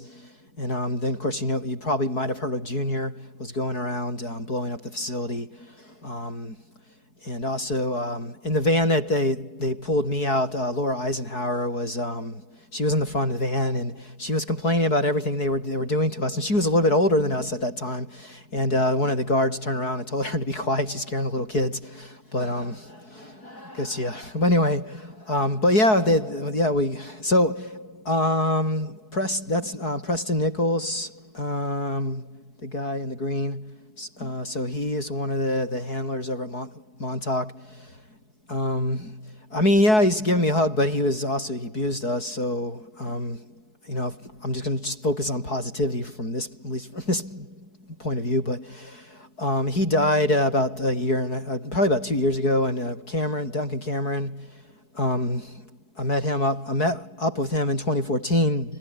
And then, of course, you probably might have heard of Junior was going around blowing up the facility. And also, in the van that they pulled me out, Laura Eisenhower she was in the front of the van, and she was complaining about everything they were doing to us. And she was a little bit older than us at that time. And one of the guards turned around and told her to be quiet. She's scaring the little kids. But yeah. But anyway, that's Preston Nichols, the guy in the green. So he is one of the handlers over at Montauk. He's giving me a hug, but he abused us. So, I'm just going to focus on positivity at least from this point of view. But he died about probably about 2 years ago. And Duncan Cameron, I met up with him in 2014.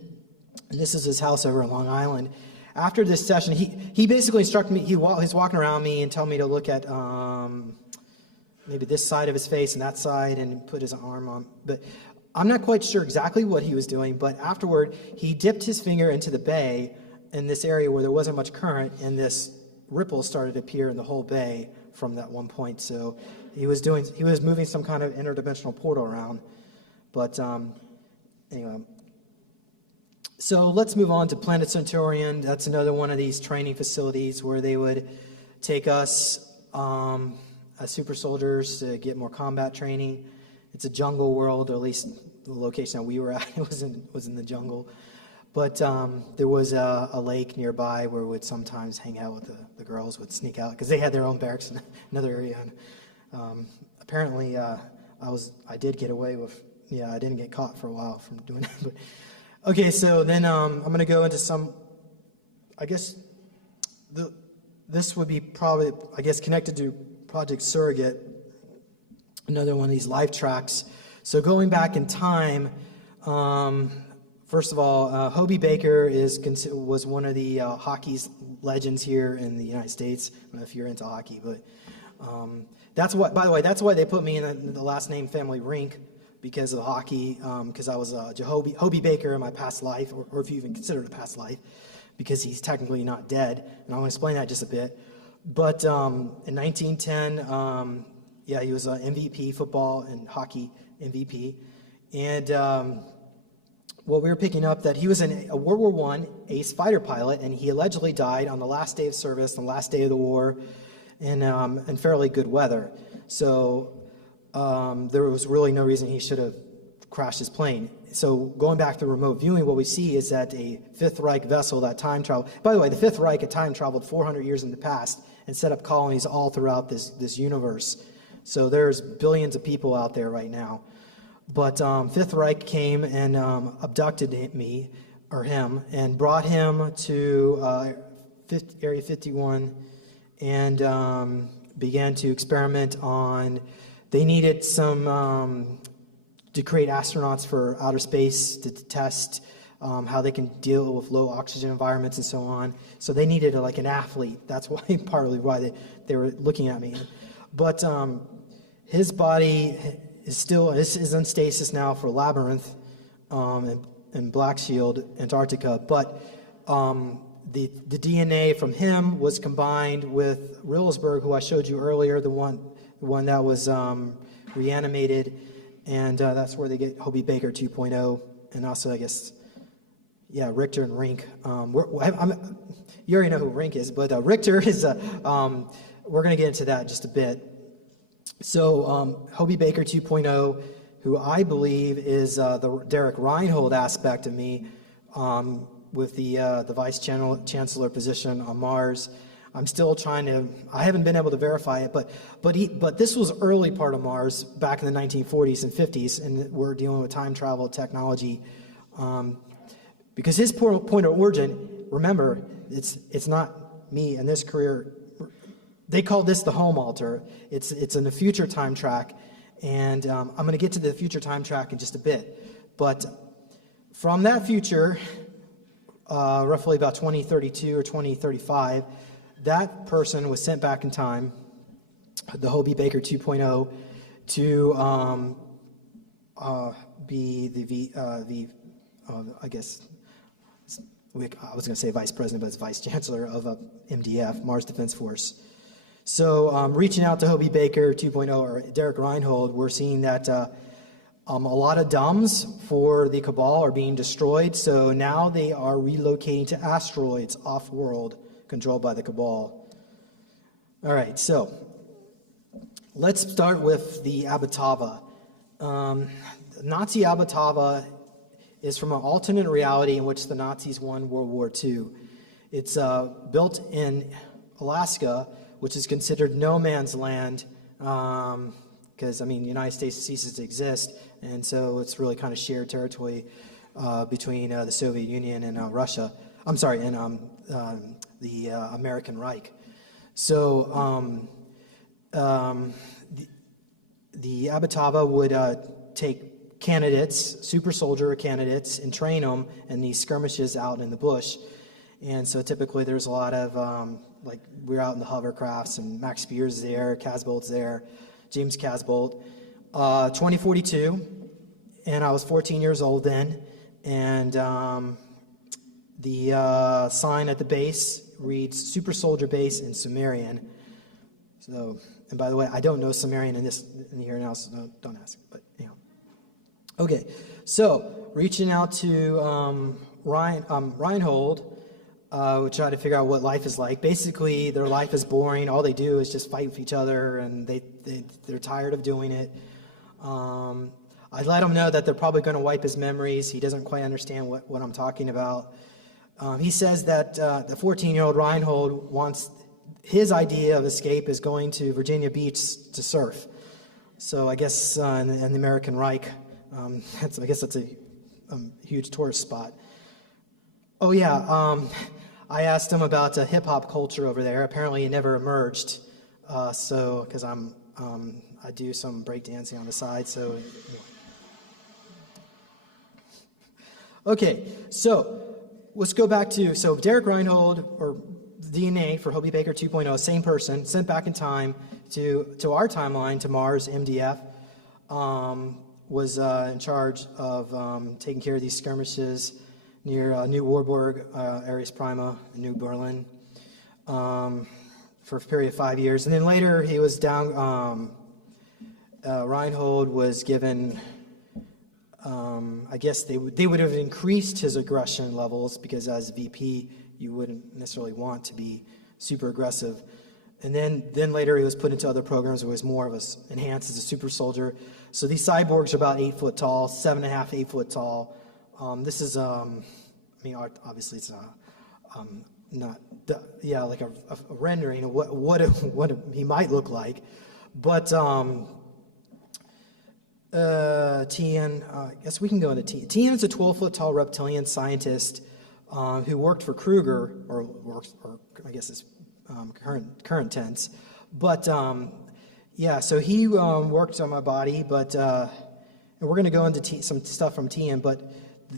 And this is his house over in Long Island. After this session, he basically instructed me. He's walking around me and telling me to look at maybe this side of his face and that side, and put his arm on. But I'm not quite sure exactly what he was doing. But afterward, he dipped his finger into the bay in this area where there wasn't much current, and this ripple started to appear in the whole bay from that one point. So he was moving some kind of interdimensional portal around. But anyway. So let's move on to Planet Centaurian. That's another one of these training facilities where they would take us as super soldiers to get more combat training. It's a jungle world, or at least the location that we were at was in the jungle. But there was a lake nearby where we would sometimes hang out with the girls, would sneak out, because they had their own barracks in another area. And apparently I did get away with, I didn't get caught for a while from doing that. But okay, so then I'm going to go into this would be probably, connected to Project Surrogate, another one of these life tracks. So going back in time, first of all, Hobie Baker was one of the hockey's legends here in the United States. I don't know if you're into hockey, but by the way, that's why they put me in the last name family Rink, because of the hockey, because I was Hobie Baker in my past life, or if you even consider it a past life, because he's technically not dead, and I'm going to explain that just a bit. But in 1910, he was an MVP, football and hockey MVP, and what we were picking up, that he was a World War I ace fighter pilot, and he allegedly died on the last day of service, the last day of the war, in fairly good weather. So there was really no reason he should have crashed his plane. So going back to remote viewing, what we see is that a Fifth Reich vessel that time traveled. By the way, the Fifth Reich at time traveled 400 years in the past and set up colonies all throughout this universe. So there's billions of people out there right now. But Fifth Reich came and abducted him, and brought him to Area 51 and began to experiment on. They needed some to create astronauts for outer space to test how they can deal with low oxygen environments and so on. So they needed an athlete. That's partly why they were looking at me. But his body is in stasis now for Labyrinth in Black Shield, Antarctica. But The DNA from him was combined with Rillsberg, who I showed you earlier, the one that was reanimated, and that's where they get Hobie Baker 2.0, and also, I guess, yeah, Richter and Rink. You already know who Rink is, but Richter is we're going to get into that in just a bit. So Hobie Baker 2.0, who I believe is the Derek Reinhold aspect of me, with the vice chancellor position on Mars. I'm still trying to. I haven't been able to verify it, but this was early part of Mars back in the 1940s and 50s, and we're dealing with time travel technology. Because his point of origin, remember, it's not me and this career. They call this the home altar. It's in the future time track, and I'm going to get to the future time track in just a bit. But from that future, roughly about 2032 or 2035, that person was sent back in time, the Hobie Baker 2.0, to be the I guess, I was going to say vice president, but it's vice chancellor of MDF, Mars Defense Force. So reaching out to Hobie Baker 2.0 or Derek Reinhold, we're seeing that a lot of DUMs for the Cabal are being destroyed. So now they are relocating to asteroids off-world, controlled by the Cabal. All right, so let's start with the Abitava. Nazi Abitava is from an alternate reality in which the Nazis won World War II. It's built in Alaska, which is considered no man's land, because, I mean, the United States ceases to exist, and so it's really kind of shared territory between the Soviet Union and Russia. I'm sorry, and the American Reich. So the Abitava would take candidates, super soldier candidates, and train them in these skirmishes out in the bush. And so typically there's a lot of, like, we're out in the hovercrafts, and Max Spear's there, Casbolt's there, James Casbolt. 2042, and I was 14 years old then, and the sign at the base reads Super Soldier Base in Sumerian. So, and by the way, I don't know Sumerian in here now, so don't ask, but anyhow. Okay, so reaching out to Reinhold, we try to figure out what life is like. Basically, their life is boring. All they do is just fight with each other, and they're tired of doing it. I let him know that they're probably going to wipe his memories. He doesn't quite understand what I'm talking about. He says that the 14-year-old Reinhold wants, his idea of escape is going to Virginia Beach to surf. So I guess in the American Reich, I guess that's a huge tourist spot. Oh yeah, I asked him about hip-hop culture over there. Apparently it never emerged, so, because I do some breakdancing on the side, so. Okay, so let's go back to, so Derek Reinhold, or DNA for Hobie Baker 2.0, same person, sent back in time to our timeline, to Mars, MDF, was in charge of taking care of these skirmishes near New Warburg, Ares Prima, New Berlin, for a period of 5 years. And then later he was down, Reinhold was given, I guess they would have increased his aggression levels, because as VP, you wouldn't necessarily want to be super aggressive. And then later he was put into other programs where he was more of enhanced as a super soldier. So these cyborgs are about 8 foot tall, 7.5, 8 foot tall. This is, I mean, obviously it's not, like a rendering of what he might look like. But Tien, I guess we can go into Tien. Tien is a 12-foot tall reptilian scientist who worked for Kruger, or I guess it's current tense. But yeah, so he worked on my body, but and we're going to go into some stuff from Tien. But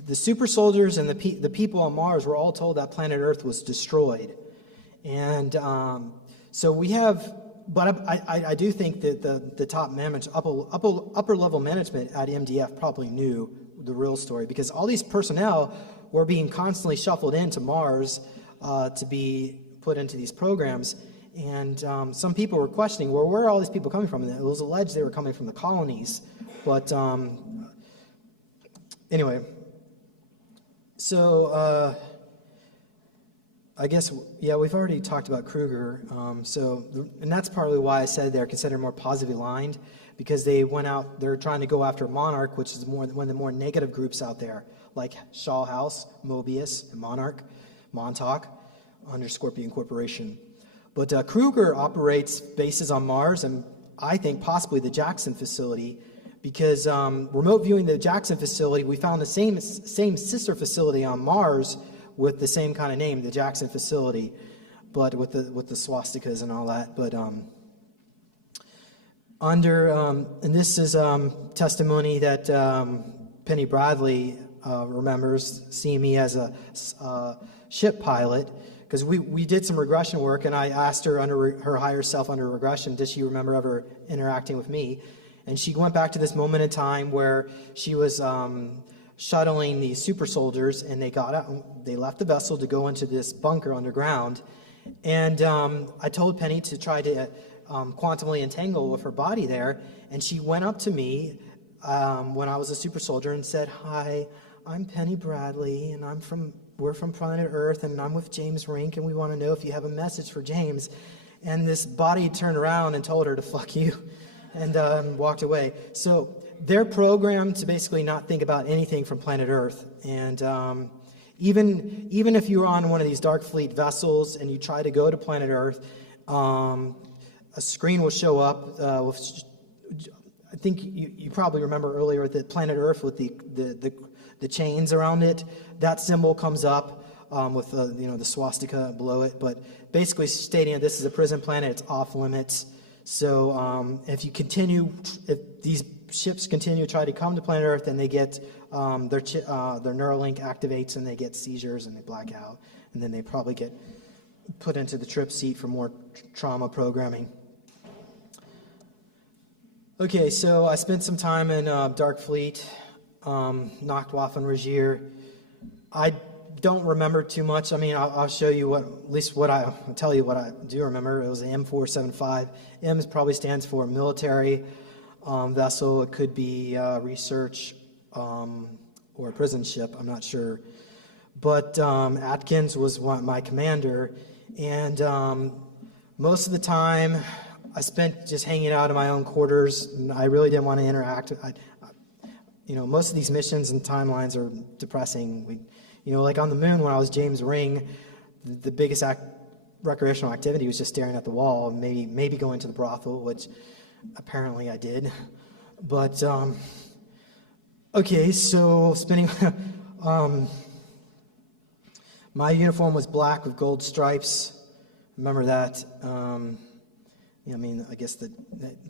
the super soldiers and the people on Mars were all told that planet Earth was destroyed, and so we have. But I do think that the top management, upper level management at MDF probably knew the real story, because all these personnel were being constantly shuffled into Mars to be put into these programs. And some people were questioning, well, where are all these people coming from? And it was alleged they were coming from the colonies. But anyway, so I guess, yeah, we've already talked about Kruger. And that's partly why I said they're considered more positively aligned, because they went out, they're trying to go after Monarch, which is one of the more negative groups out there, like Shaw House, Mobius, and Montauk, under Scorpion Corporation. But Kruger operates bases on Mars, and I think possibly the Jackson facility, because remote viewing the Jackson facility, we found the same sister facility on Mars with the same kind of name, the Jackson facility, but with the swastikas and all that. But and this is testimony that Penny Bradley remembers seeing me as a ship pilot, because we did some regression work, and I asked her under her higher self under regression, did she remember ever interacting with me? And she went back to this moment in time where she was shuttling the super soldiers, and they got out, they left the vessel to go into this bunker underground. And I told Penny to try to quantumly entangle with her body there, and she went up to me when I was a super soldier and said, "Hi, I'm Penny Bradley, and we're from planet Earth, and I'm with James Rink, and we want to know if you have a message for James." And this body turned around and told her to "fuck you," and walked away. So they're programmed to basically not think about anything from planet Earth. And even if you're on one of these Dark Fleet vessels and you try to go to planet Earth, a screen will show up. I think you probably remember earlier that planet Earth with the chains around it. That symbol comes up with the swastika below it, but basically stating that this is a prison planet. It's off limits. So if these ships continue to try to come to planet Earth, then they get their Neuralink activates, and they get seizures and they black out, and then they probably get put into the trip seat for more trauma programming. Okay, so I spent some time in Dark Fleet, Nachtwaffen Regier. I don't remember too much. I mean, I'll show you I'll tell you what I do remember. It was an M475. M probably stands for military vessel. It could be research or a prison ship. I'm not sure. But Atkins was my commander, and most of the time I spent just hanging out in my own quarters, and I really didn't want to interact. Most of these missions and timelines are depressing. Like on the moon when I was James Ring, the biggest recreational activity was just staring at the wall and maybe going to the brothel, which apparently I did. But, okay, so spending... my uniform was black with gold stripes. Remember that. I guess that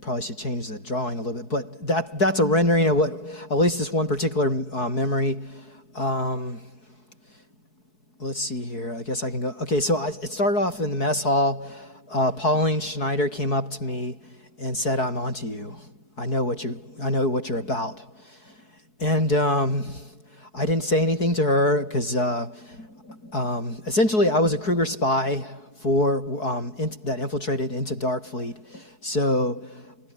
probably should change the drawing a little bit, but that's a rendering of what, at least this one particular memory. Let's see here. I guess I can go. Okay, so it started off in the mess hall. Pauline Schneider came up to me and said, "I'm onto you. I know what you're about." And I didn't say anything to her because essentially I was a Kruger spy that infiltrated into Dark Fleet. So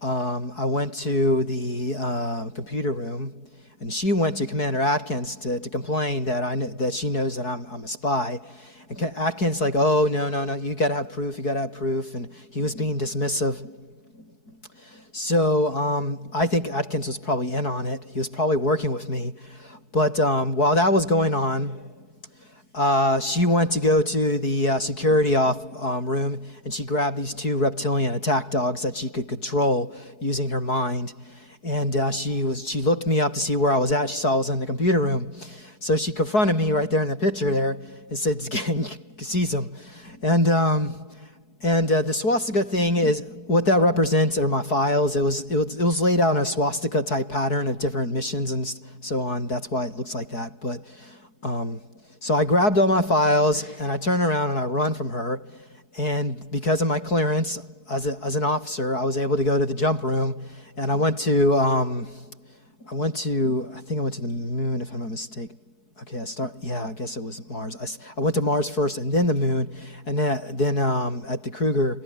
I went to the computer room, and she went to Commander Atkins to complain that she knows that I'm a spy. And Atkins like, "Oh, no, you gotta have proof, and he was being dismissive. So I think Atkins was probably in on it. He was probably working with me. But while that was going on, she went to go to the security room, and she grabbed these 2 reptilian attack dogs that she could control using her mind. And she looked me up to see where I was at. She saw I was in the computer room. So she confronted me right there in the picture there and said, "Seize them." And the swastika thing is what that represents are my files. It was laid out in a swastika type pattern of different missions and so on. That's why it looks like that. But so I grabbed all my files, and I turn around and I run from her. And because of my clearance as an officer, I was able to go to the jump room, and I went to the moon, if I'm not mistaken. Okay, I guess it was Mars. I went to Mars first and then the moon. And then at the Kruger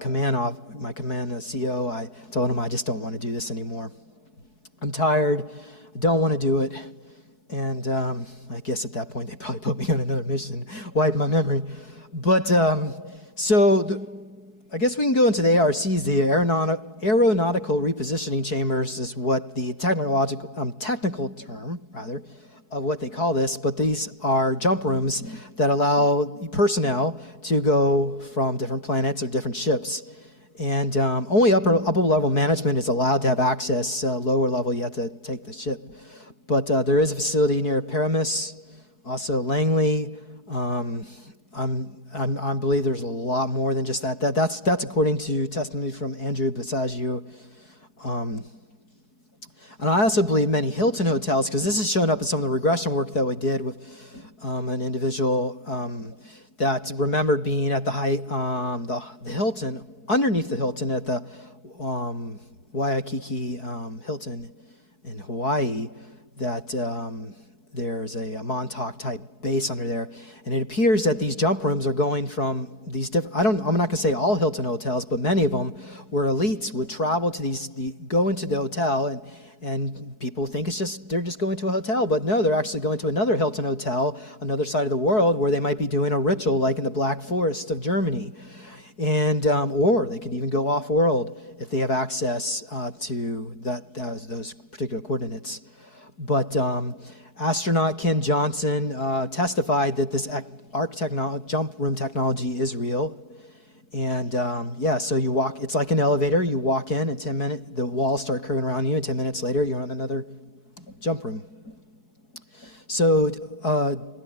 command off, my command CO, I told him I just don't want to do this anymore. I'm tired. I don't want to do it. And I guess at that point they probably put me on another mission, wiped my memory. But I guess we can go into the ARCs. The aeronautical repositioning chambers is what the technical term, rather, of what they call this. But these are jump rooms that allow personnel to go from different planets or different ships. And only upper level management is allowed to have access. Lower level, you have to take the ship. But there is a facility near Paramus, also Langley. I believe there's a lot more than just that. That's according to testimony from Andrew Basaggio. And I also believe many Hilton hotels, because this has shown up in some of the regression work that we did with an individual that remembered being at the Hilton, underneath the Hilton at the Waikiki Hilton in Hawaii, that there's a Montauk type base under there, and it appears that these jump rooms are going from these different. I'm not going to say all Hilton hotels, but many of them, where elites would travel to go into the hotel, and people think they're just going to a hotel, but no, they're actually going to another Hilton hotel, another side of the world, where they might be doing a ritual, like in the Black Forest of Germany, and or they could even go off world if they have access to those particular coordinates, but. Astronaut Ken Johnson testified that this jump room technology is real. And so you walk, it's like an elevator. You walk in 10 minutes, the walls start curving around you, and 10 minutes later, you're on another jump room. So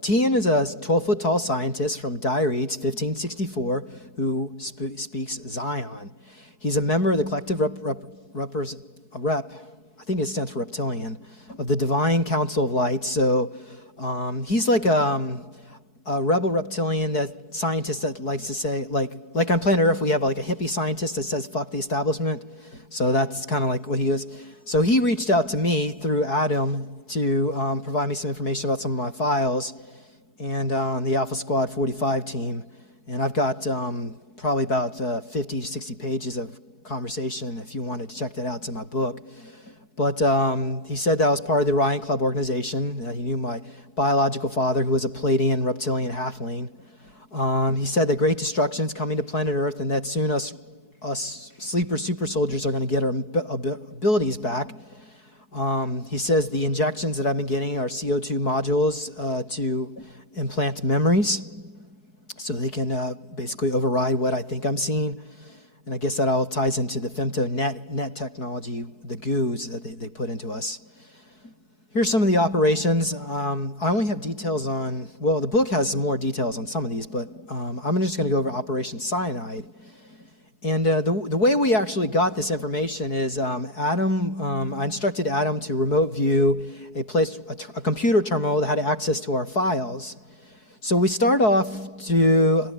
Tian is a 12-foot tall scientist from Diretes, 1564, who speaks Zion. He's a member of the collective I think it stands for reptilian, of the Divine Council of Light. So he's like a rebel reptilian that scientist that likes to say, like on planet Earth, we have like a hippie scientist that says, fuck the establishment. So that's kind of like what he is. So he reached out to me through Adam to provide me some information about some of my files and on the Alpha Squad 45 team. And I've got probably about 50 to 60 pages of conversation. If you wanted to check that out, it's in my book. But he said that I was part of the Orion Club organization. He knew my biological father, who was a Palladian reptilian halfling. He said that great destruction is coming to planet Earth, and that soon us sleeper super soldiers are going to get our abilities back. He says the injections that I've been getting are CO2 modules to implant memories, so they can basically override what I think I'm seeing. And I guess that all ties into the femto net technology, the goos that they put into us. Here's some of the operations. I only have details on, well, the book has some more details on some of these, but I'm just going to go over Operation Cyanide. And the way we actually got this information is I instructed Adam to remote view a computer terminal that had access to our files. So we start off to...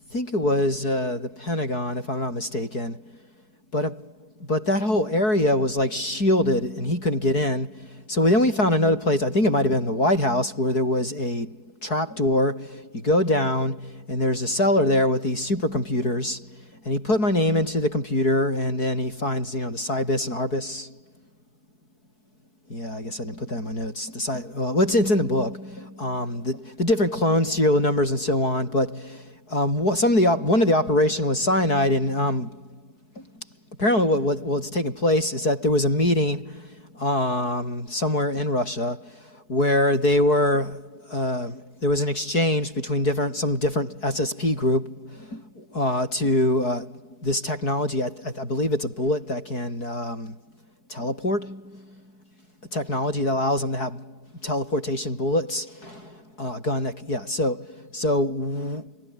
I think it was the Pentagon, if I'm not mistaken, but that whole area was like shielded and he couldn't get in. So then we found another place, I think it might have been the White House, where there was a trap door. You go down and there's a cellar there with these supercomputers, and he put my name into the computer, and then he finds the Cybis and Arbis. Yeah, I guess I didn't put that in my notes. It's in the book. The different clones, serial numbers, and so on, but. One of the operation was cyanide, and apparently what's taking place is that there was a meeting somewhere in Russia where there was an exchange between some different SSP group to this technology. I believe it's a bullet that can teleport, a technology that allows them to have teleportation bullets, a gun that, yeah, so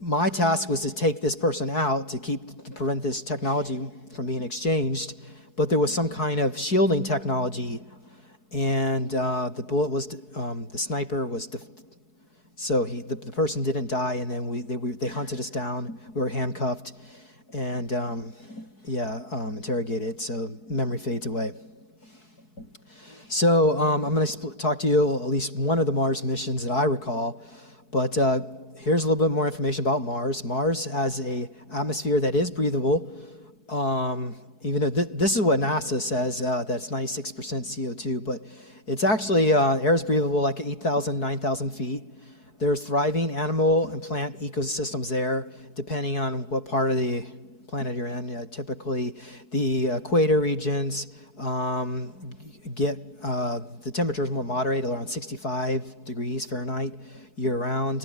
my task was to take this person out to prevent this technology from being exchanged, but there was some kind of shielding technology, and the bullet was the sniper was so the person didn't die, and then they hunted us down. We were handcuffed and interrogated. So memory fades away. So I'm going to talk to you at least one of the Mars missions that I recall, but here's a little bit more information about Mars. Mars has a atmosphere that is breathable, even though this is what NASA says, that's 96% CO2, but it's actually, air is breathable like 8,000, 9,000 feet. There's thriving animal and plant ecosystems there, depending on what part of the planet you're in. Typically, the equator regions get the temperature is more moderate, around 65 degrees Fahrenheit year-round.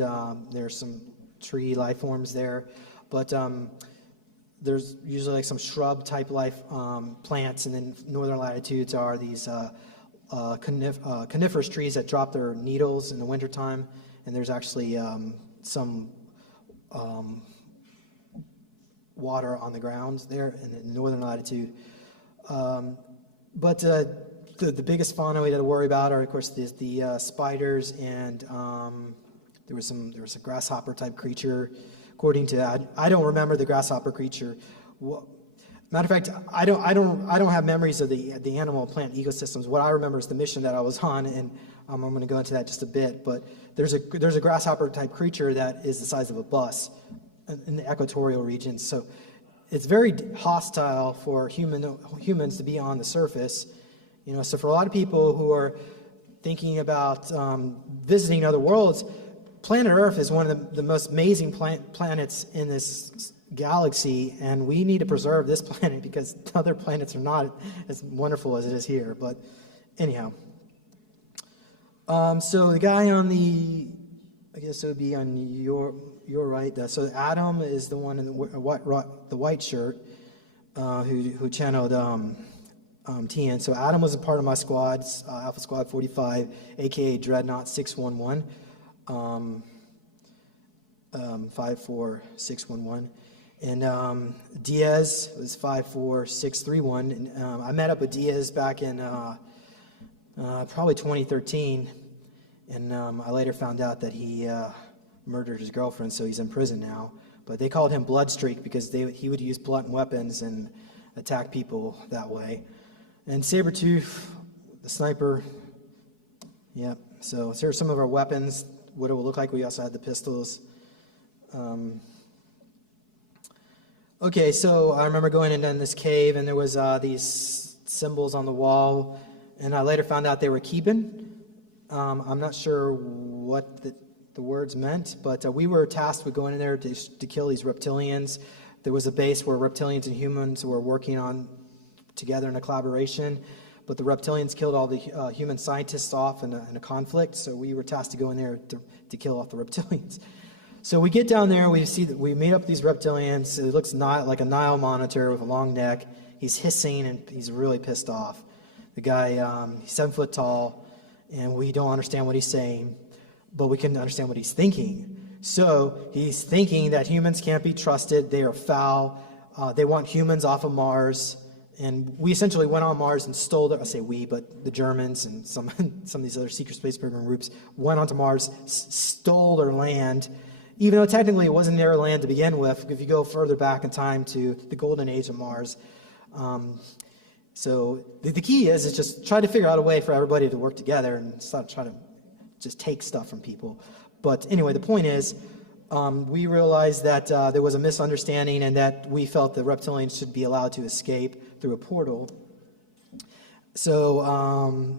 There's some tree life forms there, but there's usually like some shrub-type life plants, and then northern latitudes are these coniferous trees that drop their needles in the wintertime, and there's actually some water on the ground there in the northern latitude. But the biggest fauna we had to worry about are, of course, the spiders, and there was a grasshopper type creature. According to I don't remember the grasshopper creature. Matter of fact, I don't have memories of the animal and plant ecosystems. What I remember is the mission that I was on, and I'm going to go into that just a bit. But there's a grasshopper type creature that is the size of a bus in the equatorial regions. So it's very hostile for humans to be on the surface. So for a lot of people who are thinking about visiting other worlds, planet Earth is one of the most amazing planets in this galaxy, and we need to preserve this planet because other planets are not as wonderful as it is here. But anyhow, so the guy on I guess it would be on your right. So Adam is the one in the white shirt who channeled TN. So Adam was a part of my squad, Alpha Squad 45, aka Dreadnought 611, 54611. And Diaz was 54631. And I met up with Diaz back in probably 2013. And I later found out that he murdered his girlfriend, so he's in prison now. But they called him Bloodstreak because he would use blunt weapons and attack people that way. And Sabretooth, the sniper, yep. So here's some of our weapons, what it will look like. We also had the pistols. Okay, so I remember going in this cave, and there was these symbols on the wall, and I later found out they were Keban. I'm not sure what the words meant, but we were tasked with going in there to kill these reptilians. There was a base where reptilians and humans were working on together in a collaboration, but the reptilians killed all the human scientists off in a conflict, so we were tasked to go in there to kill off the reptilians. So we get down there, we meet up with these reptilians. It looks like a Nile monitor with a long neck. He's hissing, and he's really pissed off. The guy, he's 7 foot tall, and we don't understand what he's saying, but we can understand what he's thinking. So he's thinking that humans can't be trusted, they are foul, they want humans off of Mars, and we essentially went on Mars and stole I say we, but the Germans and some of these other secret space program groups went onto Mars, stole their land, even though technically it wasn't their land to begin with, if you go further back in time to the golden age of Mars. So the key is just try to figure out a way for everybody to work together and stop trying to just take stuff from people. But anyway, the point is, we realized that there was a misunderstanding and that we felt the reptilians should be allowed to escape through a portal. So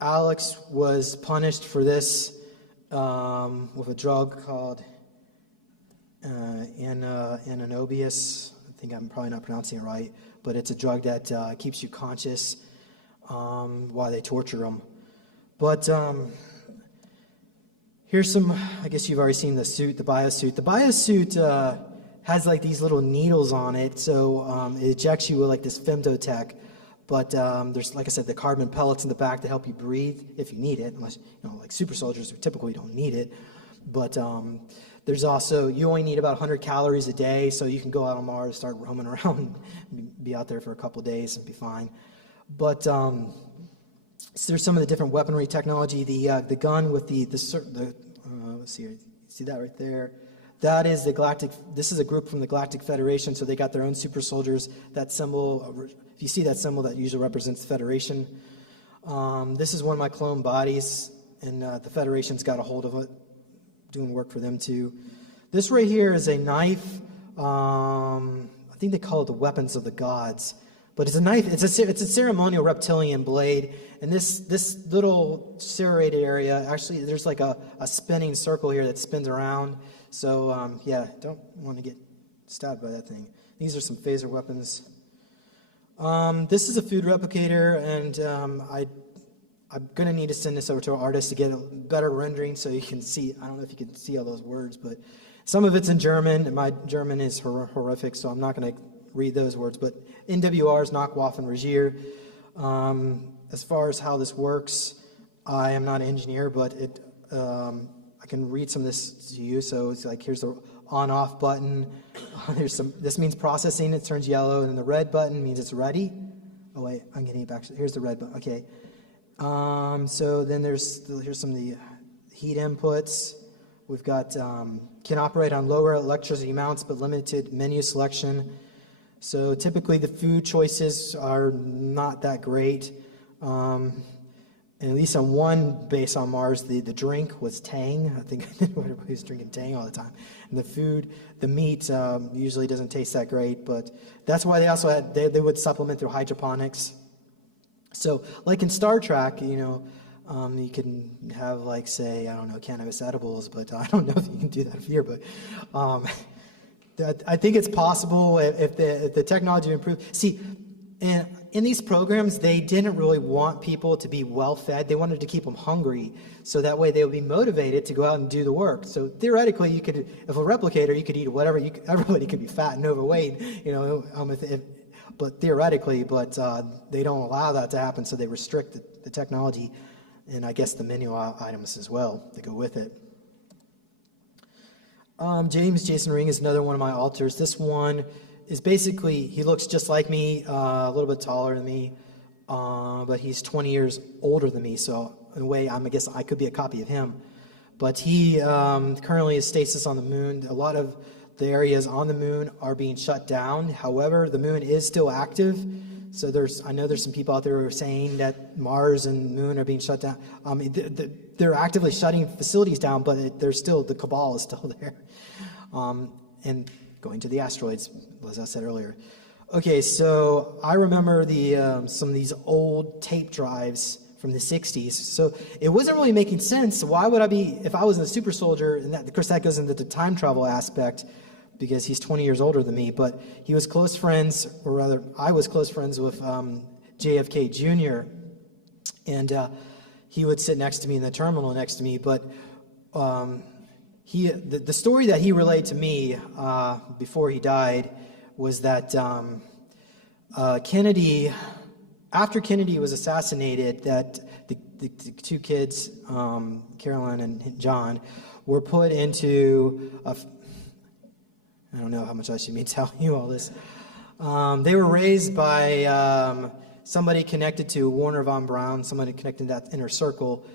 Alex was punished for this with a drug called Ananobius. I think I'm probably not pronouncing it right, but it's a drug that keeps you conscious while they torture them. But here's some, I guess you've already seen the suit, the biosuit. The biosuit has like these little needles on it, so it ejects you with like this femtotech. But there's, like I said, the carbon pellets in the back to help you breathe if you need it, unless, like super soldiers typically don't need it. But there's also, you only need about 100 calories a day, so you can go out on Mars, start roaming around, and be out there for a couple of days and be fine. But so there's some of the different weaponry technology. The gun with let's see here, see that right there? That is the Galactic, this is a group from the Galactic Federation, so they got their own super soldiers. That symbol, if you see that symbol, that usually represents the Federation. This is one of my clone bodies, and the Federation's got a hold of it, doing work for them too. This right here is a knife. I think they call it the weapons of the gods, but it's a knife. It's a ceremonial reptilian blade, and this little serrated area, actually, there's like a spinning circle here that spins around. So yeah, don't want to get stabbed by that thing. These are some phaser weapons. This is a food replicator, and I'm going to need to send this over to an artist to get a better rendering so you can see. I don't know if you can see all those words, but some of it's in German, and my German is horrific, so I'm not going to read those words. But NWR is Nachwaffen Regier. As far as how this works, I am not an engineer, but I can read some of this to you. So it's like, here's the on-off button. This means processing. It turns yellow, and then the red button means it's ready. Oh wait, I'm getting it back. Here's the red button. Okay. So then here's some of the heat inputs. We've got can operate on lower electricity amounts, but limited menu selection. So typically the food choices are not that great. And at least on one base on Mars, the drink was Tang. I think everybody was drinking Tang all the time. And the meat usually doesn't taste that great, but that's why they also had, they would supplement through hydroponics. So like in Star Trek, you can have like, say, I don't know, cannabis edibles, but I don't know if you can do that here, but I think it's possible if the technology improves. See, in these programs, they didn't really want people to be well-fed. They wanted to keep them hungry, so that way they would be motivated to go out and do the work. So theoretically, you could, if a replicator, you could eat whatever. Everybody could be fat and overweight, but theoretically, they don't allow that to happen, so they restrict the technology and I guess the menu items as well that go with it. Jason Ring is another one of my alters. This one is basically, he looks just like me, a little bit taller than me, but he's 20 years older than me, so in a way, I guess I could be a copy of him. But he currently is stasis on the moon. A lot of the areas on the moon are being shut down. However, the moon is still active. So I know there's some people out there who are saying that Mars and the moon are being shut down. They're actively shutting facilities down, but the cabal is still there. And going to the asteroids, as I said earlier. Okay, so I remember some of these old tape drives from the 60s. So it wasn't really making sense. Why would I be, if I was a super soldier, and of course that goes into the time travel aspect, because he's 20 years older than me, but he was close friends, or rather, I was close friends with JFK Jr., and he would sit next to me in the terminal next to me, but the story that he relayed to me before he died was that Kennedy, after Kennedy was assassinated, that the two kids, Carolyn and John, were put into I don't know how much I should be telling you all this. They were raised by somebody connected to Warner von Braun, somebody connected to that inner circle,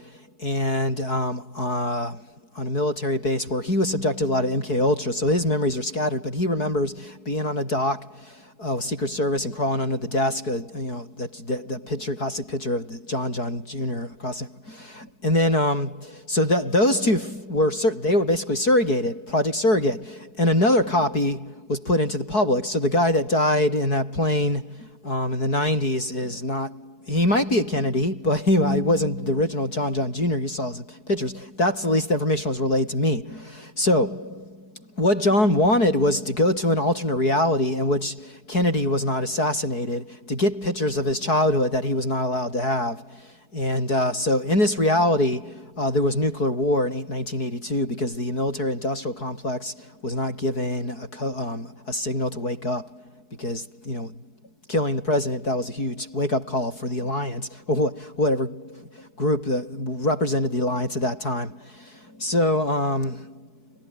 and on a military base where he was subjected to a lot of MK Ultra, so his memories are scattered, but he remembers being on a dock with Secret Service and crawling under the desk, that picture, classic picture of the John Jr. across it. And then, so those two were basically surrogated, Project Surrogate, and another copy was put into the public. So the guy that died in that plane in the 90s is not, he might be a Kennedy, but he wasn't the original John Jr. You saw his pictures. That's the least the information was relayed to me. So what John wanted was to go to an alternate reality in which Kennedy was not assassinated, to get pictures of his childhood that he was not allowed to have. And so in this reality, there was nuclear war in 1982 because the military-industrial complex was not given a signal to wake up because, killing the president, that was a huge wake-up call for the alliance, or whatever group that represented the alliance at that time. So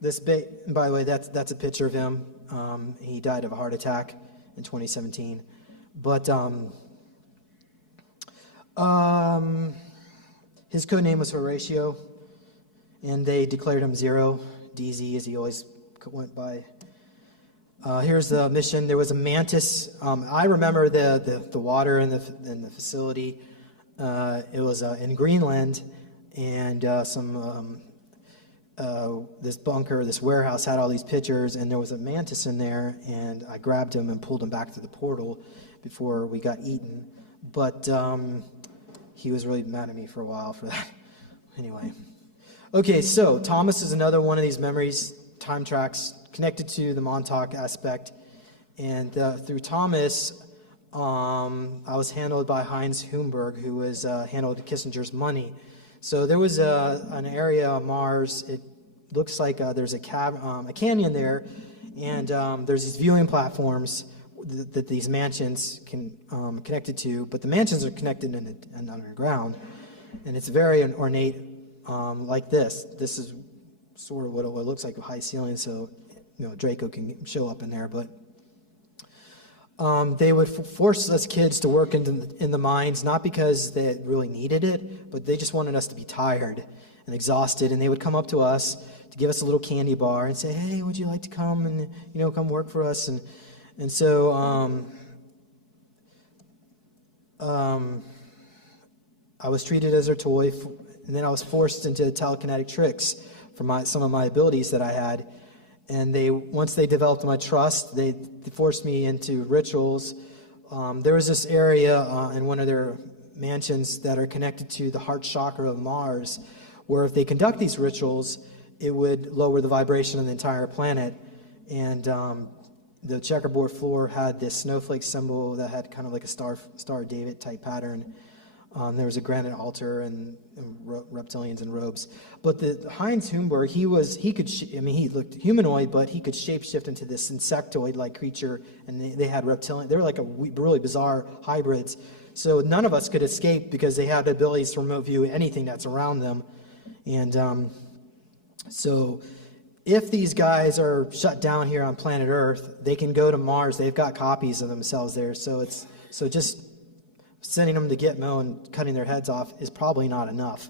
by the way, that's a picture of him. He died of a heart attack in 2017. But his code name was Horatio, and they declared him Zero, DZ, as he always went by. Here's the mission. There was a mantis. I remember the water in the facility. It was in Greenland, and this bunker, this warehouse had all these pictures, and there was a mantis in there, and I grabbed him and pulled him back to the portal before we got eaten. But he was really mad at me for a while for that. Anyway. Okay, so Thomas is another one of these memories, time tracks, connected to the Montauk aspect. And through Thomas, I was handled by Heinz Humberg, who was handled Kissinger's money. So there was an area on Mars. It looks like there's a canyon there, and there's these viewing platforms that these mansions can connected to. But the mansions are connected in underground, and it's very ornate, like this. This is sort of what it looks like with high ceilings, so Draco can show up in there, but. They would force us kids to work in the mines, not because they really needed it, but they just wanted us to be tired and exhausted. And they would come up to us to give us a little candy bar and say, "Hey, would you like to come and come work for us?" And so I was treated as their toy, and then I was forced into telekinetic tricks for some of my abilities that I had. And once they developed my trust, they forced me into rituals. There was this area in one of their mansions that are connected to the heart chakra of Mars, where if they conduct these rituals, it would lower the vibration of the entire planet. And the checkerboard floor had this snowflake symbol that had kind of like a Star of David type pattern. There was a granite altar and reptilians in robes. But the Heinz Humberg, he looked humanoid, but he could shapeshift into this insectoid-like creature, and they had reptilian. They were like a really bizarre hybrids. So none of us could escape because they had the abilities to remote view anything that's around them. And so if these guys are shut down here on planet Earth, they can go to Mars. They've got copies of themselves there. So just sending them to Gitmo and cutting their heads off is probably not enough.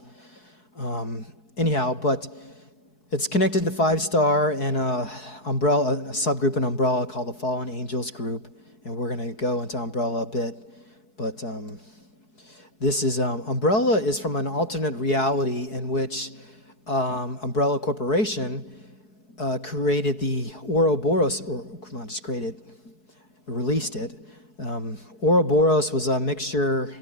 But it's connected to 5-star and Umbrella, a subgroup in Umbrella called the Fallen Angels group, and we're going to go into Umbrella a bit. But this is Umbrella is from an alternate reality in which Umbrella Corporation created the Ouroboros, released it. Ouroboros was a mixture,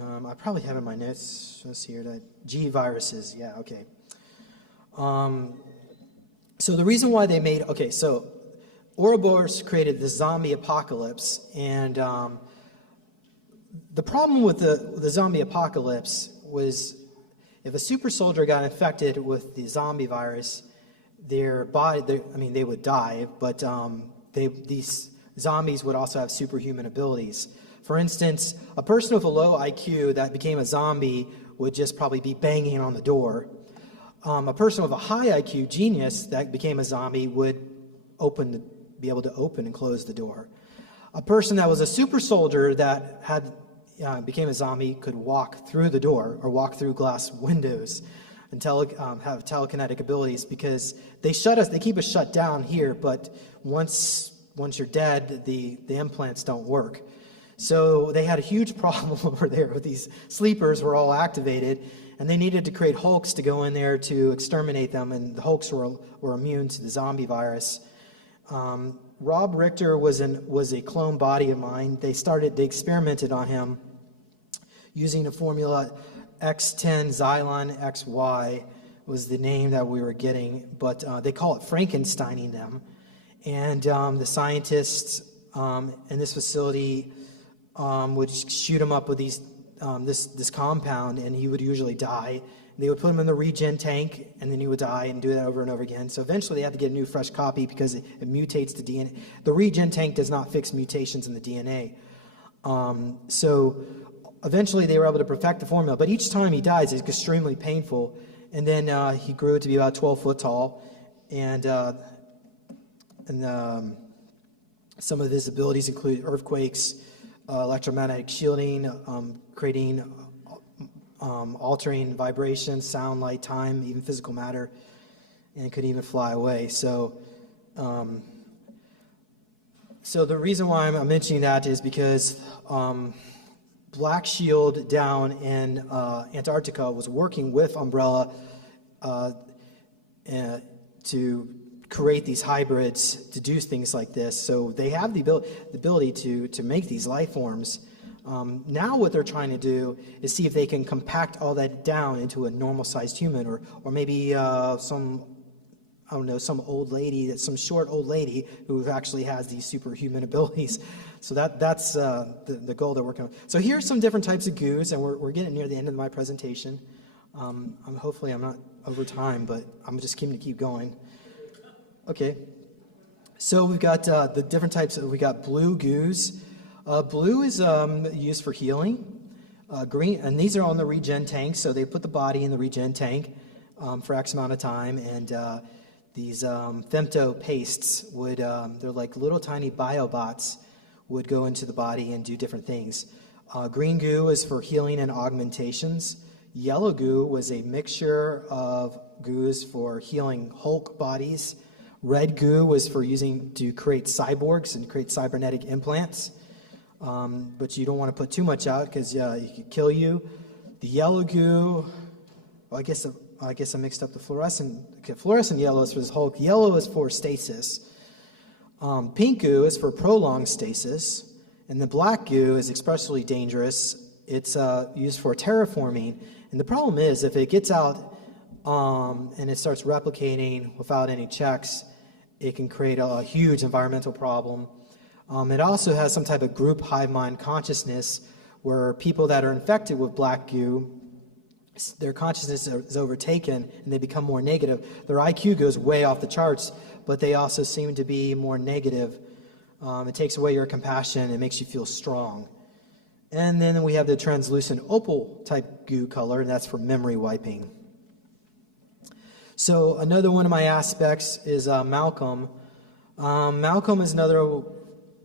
I probably have in my notes, let's see here, G viruses, yeah, okay. So the reason why they made, so Ouroboros created the zombie apocalypse, and the problem with the zombie apocalypse was if a super soldier got infected with the zombie virus, their body, they would die, but these zombies would also have superhuman abilities. For instance, a person with a low IQ that became a zombie would just probably be banging on the door. A person with a high IQ genius that became a zombie would be able to open and close the door. A person that was a super soldier that became a zombie could walk through the door or walk through glass windows and have telekinetic abilities, because they keep us shut down here, but once you're dead, the implants don't work. So they had a huge problem over there with these sleepers were all activated, and they needed to create Hulks to go in there to exterminate them, and the Hulks were immune to the zombie virus. Rob Richter was a clone body of mine. They experimented on him using the formula X10 Xylon XY was the name that we were getting, but they call it Frankensteining them. And the scientists in this facility would shoot him up with this compound, and he would usually die. They would put him in the regen tank, and then he would die, and do that over and over again. So eventually they had to get a new fresh copy because it mutates the DNA. The regen tank does not fix mutations in the DNA. So eventually they were able to perfect the formula, but each time he dies, it's extremely painful. And then he grew to be about 12 foot tall, and some of his abilities include earthquakes, electromagnetic shielding, creating, altering vibration, sound, light, time, even physical matter, and could even fly away. So the reason why I'm mentioning that is because Black Shield down in Antarctica was working with Umbrella to create these hybrids to do things like this. So they have the ability to make these life forms. Now what they're trying to do is see if they can compact all that down into a normal-sized human, or maybe some old lady, some short old lady who actually has these superhuman abilities. So that's the goal they're working on. So here's some different types of goos, and we're getting near the end of my presentation. Hopefully I'm not over time, but I'm just keen to keep going. Okay. So we've got the different types. We got blue goos. Blue is used for healing. Green, and these are on the regen tank, so they put the body in the regen tank for X amount of time, and these femto pastes would, they're like little tiny biobots, would go into the body and do different things. Green goo is for healing and augmentations. Yellow goo was a mixture of goos for healing Hulk bodies. Red goo was for using to create cyborgs and create cybernetic implants. But you don't want to put too much out because it could kill you. The yellow goo, well, I guess I mixed up the fluorescent. Okay, fluorescent yellow is for this Hulk. Yellow is for stasis. Pink goo is for prolonged stasis. And the black goo is especially dangerous. It's used for terraforming. And the problem is if it gets out and it starts replicating without any checks, it can create a huge environmental problem. It also has some type of group hive mind consciousness where people that are infected with black goo, their consciousness is overtaken and they become more negative. Their IQ goes way off the charts, but they also seem to be more negative. It takes away your compassion. It makes you feel strong. And then we have the translucent opal type goo color, and that's for memory wiping. So another one of my aspects is Malcolm. Malcolm is another,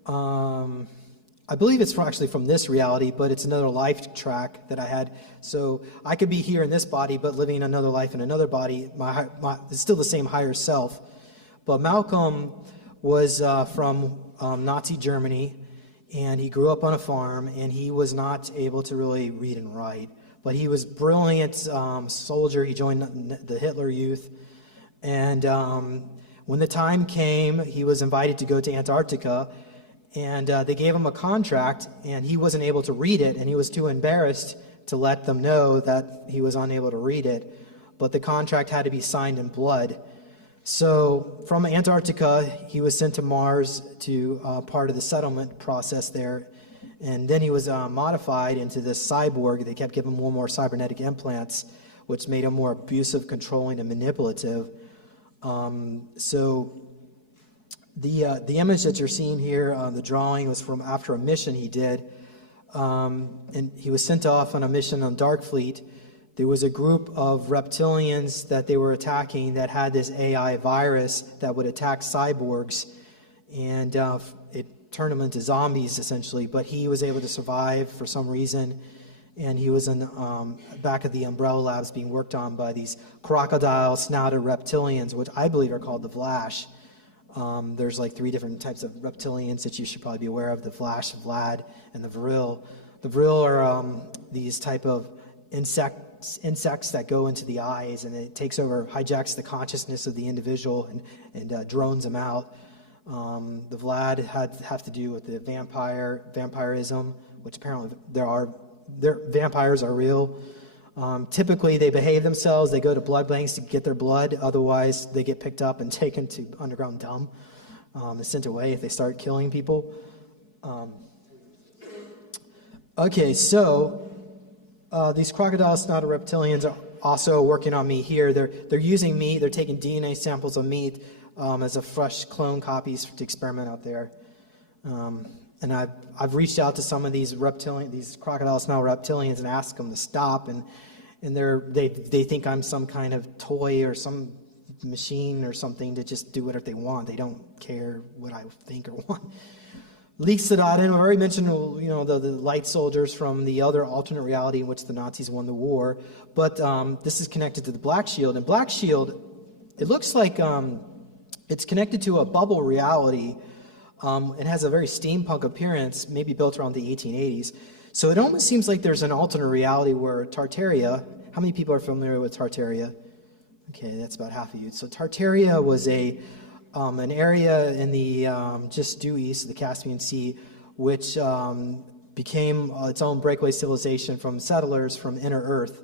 I believe it's actually from this reality, but it's another life track that I had. So I could be here in this body, but living another life in another body. It's still the same higher self. But Malcolm was from Nazi Germany, and he grew up on a farm, and he was not able to really read and write. But he was a brilliant soldier. He joined the Hitler Youth. And when the time came, he was invited to go to Antarctica. And they gave him a contract, and he wasn't able to read it. And he was too embarrassed to let them know that he was unable to read it. But the contract had to be signed in blood. So from Antarctica, he was sent to Mars to part of the settlement process there. And then he was modified into this cyborg. They kept giving him more and more cybernetic implants, which made him more abusive, controlling, and manipulative. So the image that you're seeing here, the drawing, was from after a mission he did. And he was sent off on a mission on Darkfleet. There was a group of reptilians that they were attacking that had this AI virus that would attack cyborgs. And it turned them into zombies, essentially, but he was able to survive for some reason, and he was in back of the Umbrella Labs being worked on by these crocodile-snouted reptilians, which I believe are called the Vlash. There's like 3 different types of reptilians that you should probably be aware of: the Vlash, Vlad, and the Vril. The Vril are these type of insects that go into the eyes, and it takes over, hijacks the consciousness of the individual and drones them out. The Vlad have to do with the vampirism, which apparently their vampires are real. Typically, they behave themselves. They go to blood banks to get their blood. Otherwise, they get picked up and taken to underground dump and sent away if they start killing people. Okay, so these crocodile-snouted reptilians are also working on me here. They're using meat. They're taking DNA samples of meat as a fresh clone copies to experiment out there. And I've reached out to some of these crocodile-snouted reptilians and asked them to stop, and they think I'm some kind of toy or some machine or something to just do whatever they want. They don't care what I think or want. Leaksadat, I've already mentioned, the light soldiers from the other alternate reality in which the Nazis won the war, but this is connected to the Black Shield. And Black Shield, it looks like it's connected to a bubble reality. It has a very steampunk appearance, maybe built around the 1880s. So it almost seems like there's an alternate reality where Tartaria, how many people are familiar with Tartaria? Okay, that's about half of you. So Tartaria was an area in the just due east of the Caspian Sea, which became its own breakaway civilization from settlers from inner Earth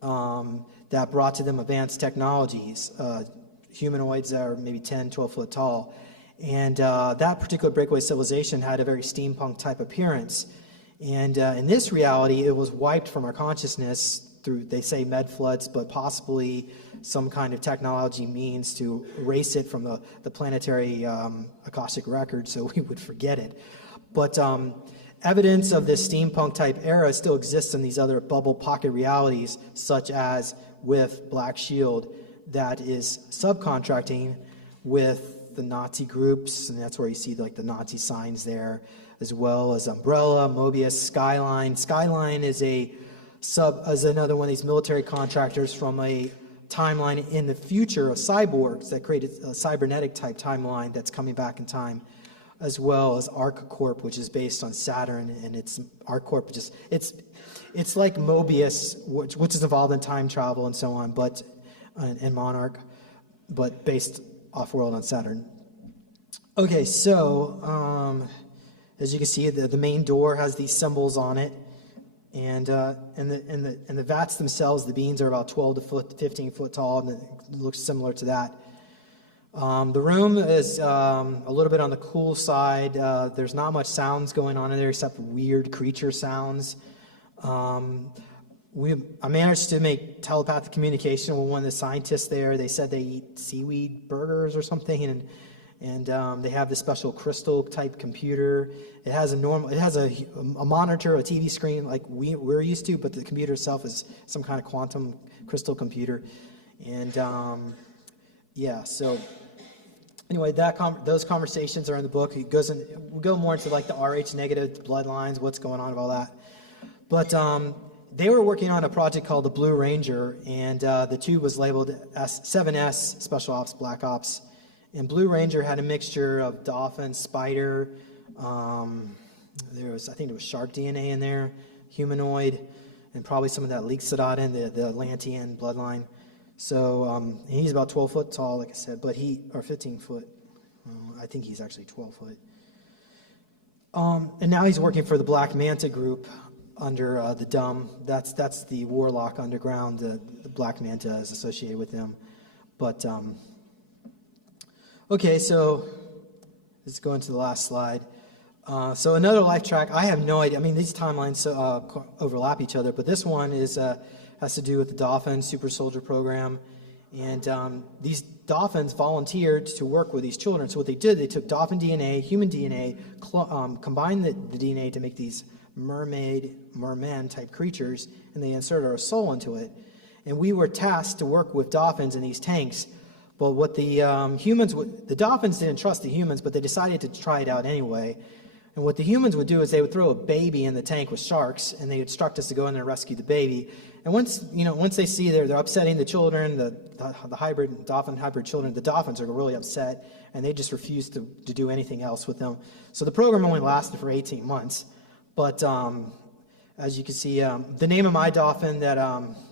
that brought to them advanced technologies, humanoids that are maybe 10, 12 foot tall. And that particular breakaway civilization had a very steampunk type appearance. And in this reality, it was wiped from our consciousness through, they say, med floods, but possibly some kind of technology means to erase it from the planetary Akashic record so we would forget it. But evidence of this steampunk type era still exists in these other bubble pocket realities, such as with Black Shield, that is subcontracting with the Nazi groups, and that's where you see like the Nazi signs there, as well as Umbrella, Mobius, Skyline. Skyline is another one of these military contractors from a timeline in the future of cyborgs that created a cybernetic type timeline that's coming back in time, as well as ArcCorp, which is based on Saturn, and it's ArcCorp. It's like Mobius, which is involved in time travel and so on, but and Monarch, but based off-world on Saturn. Okay, so as you can see, the main door has these symbols on it, and the vats themselves, the beans are about 12 to 15 foot tall, and it looks similar to that. The room is a little bit on the cool side. There's not much sounds going on in there except weird creature sounds. I managed to make telepathic communication with one of the scientists there. They said they eat seaweed burgers or something, and they have this special crystal type computer. It has a monitor, a TV screen like we're used to, but the computer itself is some kind of quantum crystal computer. And yeah, so anyway, those conversations are in the book. We'll go more into like the Rh negative, the bloodlines, what's going on with all that. But they were working on a project called the Blue Ranger, and the tube was labeled 7S, Special Ops, Black Ops. And Blue Ranger had a mixture of dolphin, spider, I think there was shark DNA in there, humanoid, and probably some of that Leaxodon, the Atlantean bloodline. So and he's about 12 foot tall, like I said, or 15 foot. I think he's actually 12 foot. And now he's working for the Black Manta group under the Dumb. That's the Warlock underground. The Black Manta is associated with them. But okay, so let's go into the last slide. So another life track. I have no idea. I mean, these timelines overlap each other, but this one has to do with the Dolphin Super Soldier Program. And these dolphins volunteered to work with these children. So what they did, they took dolphin DNA, human DNA, combined the DNA to make these merman type creatures, and they inserted our soul into it. And we were tasked to work with dolphins in these tanks. But what the dolphins didn't trust the humans, but they decided to try it out anyway. And what the humans would do is they would throw a baby in the tank with sharks, and they would instruct us to go in there and rescue the baby. And once they see they're upsetting the children, the dolphin hybrid children, the dolphins are really upset, and they just refuse to do anything else with them. So the program only lasted for 18 months. But as you can see, the name of my dolphin that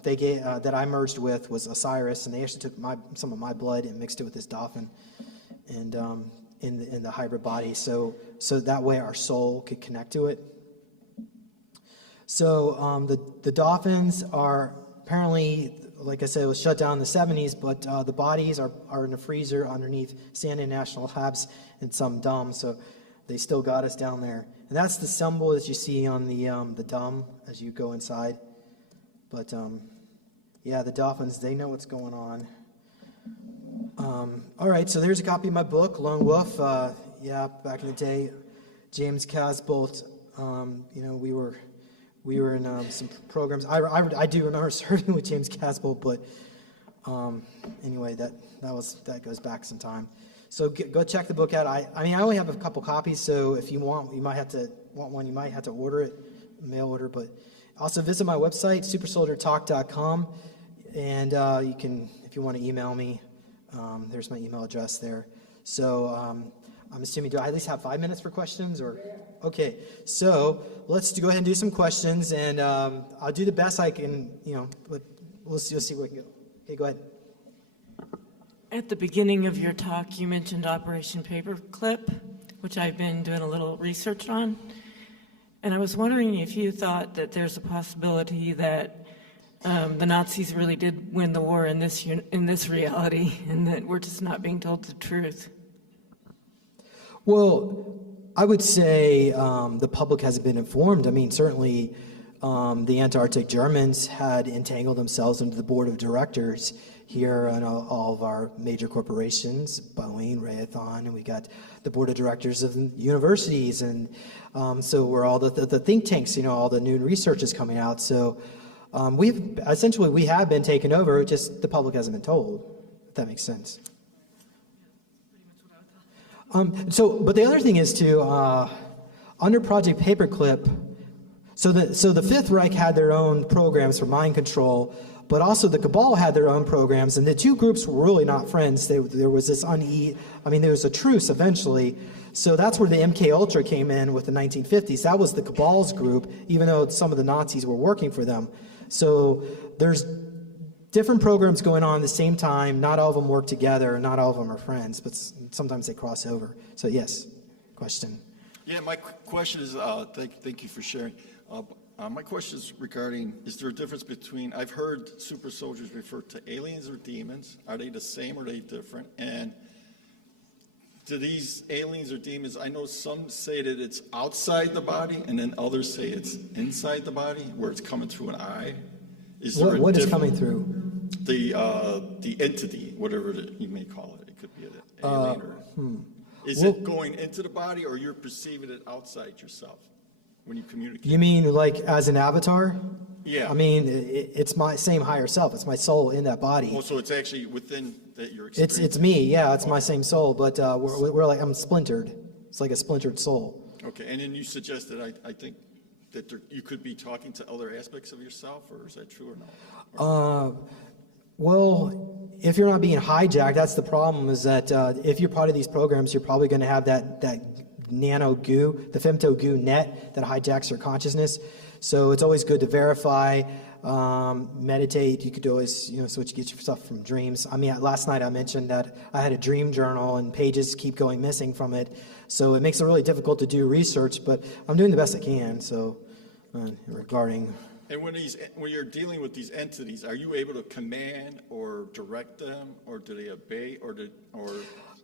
that I merged with was Osiris, and they actually took some of my blood and mixed it with this dolphin, and in the hybrid body, so that way our soul could connect to it. So the dolphins are apparently, like I said, it was shut down in the 70s, but the bodies are in a freezer underneath Sandia National Labs in some dome, so they still got us down there. And that's the symbol that you see on the dome as you go inside. But yeah, the dolphins, they know what's going on. All right, so there's a copy of my book, Lone Wolf. Yeah, back in the day, James Casbolt. We were in some programs. I do remember serving with James Casbolt, but anyway, that goes back some time. So go check the book out. I only have a couple copies, so if you want one, you might have to order it, mail order. But also visit my website, supersoldiertalk.com, and you can, if you want to email me, there's my email address there. So I'm assuming, do I at least have 5 minutes for questions? Or okay, so let's go ahead and do some questions, and I'll do the best I can, but we'll see where we can go. Okay, go ahead. At the beginning of your talk, you mentioned Operation Paperclip, which I've been doing a little research on. And I was wondering if you thought that there's a possibility that the Nazis really did win the war in this reality, and that we're just not being told the truth. Well, I would say the public hasn't been informed. I mean, certainly the Antarctic Germans had entangled themselves into the board of directors here on all of our major corporations, Boeing, Raytheon, and we got the board of directors of universities, and so where all the think tanks, all the new research is coming out. So we have been taken over, just the public hasn't been told, if that makes sense. But the other thing is too, under Project Paperclip, so the Fifth Reich had their own programs for mind control, but also the Cabal had their own programs, and the two groups were really not friends. There was this there was a truce eventually. So that's where the MK Ultra came in with the 1950s. That was the Cabal's group, even though some of the Nazis were working for them. So there's different programs going on at the same time. Not all of them work together. Not all of them are friends, but sometimes they cross over. So yes, question. Yeah, my question is, thank you for sharing. My question is regarding, is there a difference between, I've heard super soldiers refer to aliens or demons. Are they the same or are they different? And do these aliens or demons, I know some say that it's outside the body, and then others say it's inside the body, where it's coming through an eye. Is there what is coming through? The entity, whatever you may call it. It could be an alien or... Is it going into the body, or you're perceiving it outside yourself when you communicate? You mean like as an avatar? Yeah. I mean, it's my same higher self. It's my soul in that body. Oh, so it's actually within that you're experiencing? It's me, yeah. It's my same soul, but we're like, I'm splintered. It's like a splintered soul. Okay, and then you suggested, I think, that you could be talking to other aspects of yourself, or is that true or not? Well, if you're not being hijacked, that's the problem, is that if you're part of these programs, you're probably going to have that nano goo, the femto goo net that hijacks your consciousness. So it's always good to verify, meditate. You could always, switch, get your stuff from dreams. I mean, last night I mentioned that I had a dream journal and pages keep going missing from it. So it makes it really difficult to do research, but I'm doing the best I can. So regarding... And when you're dealing with these entities, are you able to command or direct them, or do they obey, or do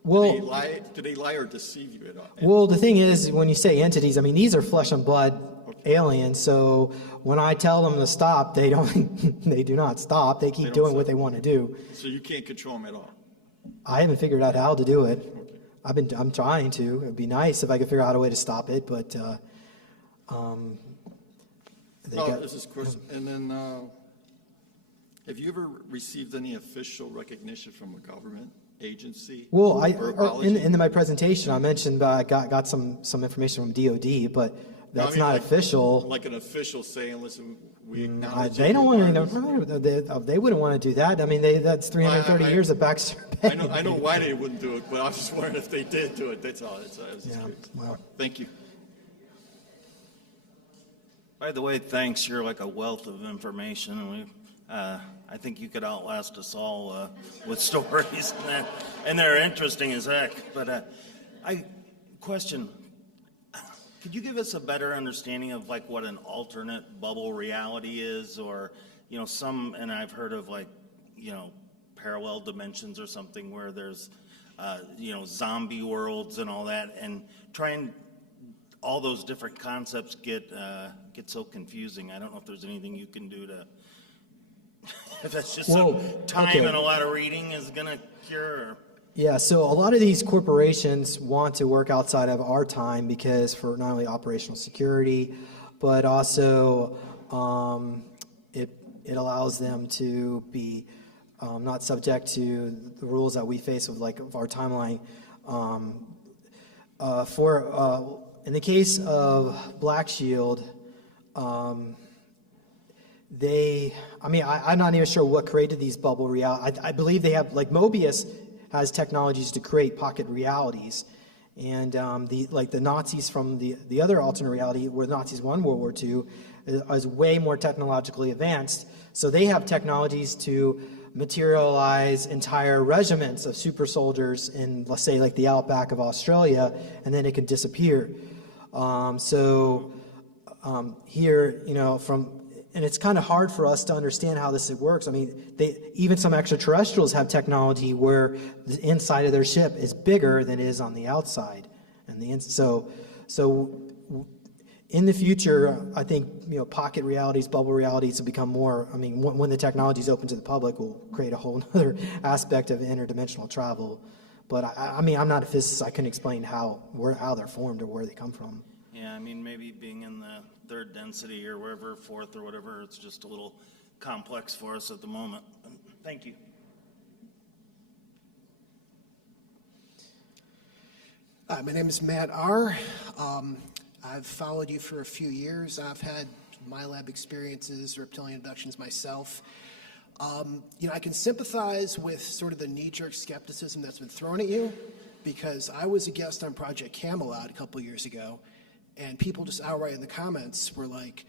they lie? Do they lie or deceive you at all? Well, the thing is, when you say entities, I mean, these are flesh and blood aliens. So when I tell them to stop, they don't. They do not stop. They keep doing what they want to do. So you can't control them at all. I haven't figured out how to do it. Okay. I'm trying to. It'd be nice if I could figure out a way to stop it, but. This is question. And then, have you ever received any official recognition from a government agency? Well, in my presentation, I mentioned I got some information from DOD, but that's not official. Like an official saying, "Listen, we acknowledge." They don't want to. They wouldn't want to do that. I mean, that's 330 years of Baxter. I know why they wouldn't do it, but I was just wondering if they did do it. That's all. I was just curious. Well, thank you. By the way, thanks. You're like a wealth of information. I think you could outlast us all with stories, and they're interesting as heck. But question: could you give us a better understanding of like what an alternate bubble reality is, or some? And I've heard of like parallel dimensions or something where there's zombie worlds and all that, and all those different concepts get so confusing. I don't know if there's anything you can do to, if that's just some time and a lot of reading is going to cure. Yeah, so a lot of these corporations want to work outside of our time because for not only operational security, but also it allows them to be not subject to the rules that we face of our timeline. In the case of Black Shield, I'm not even sure what created these bubble realities. I believe they have, like Mobius has technologies to create pocket realities. And the Nazis from the other alternate reality, where the Nazis won World War II, is way more technologically advanced. So they have technologies to materialize entire regiments of super soldiers in, let's say, like the outback of Australia, and then it can disappear. Here, and it's kind of hard for us to understand how this works. I mean, even some extraterrestrials have technology where the inside of their ship is bigger than it is on the outside, and so in the future, I think pocket realities, bubble realities will become more. I mean, when the technology is open to the public, will create a whole other aspect of interdimensional travel. But I mean, I'm not a physicist. I couldn't explain how they're formed or where they come from. Yeah, I mean, maybe being in the third density or wherever, fourth or whatever, it's just a little complex for us at the moment. Thank you. My name is Matt R. I've followed you for a few years. I've had Milab experiences, reptilian abductions myself. I can sympathize with sort of the knee-jerk skepticism that's been thrown at you, because I was a guest on Project Camelot a couple years ago, and people just outright in the comments were like,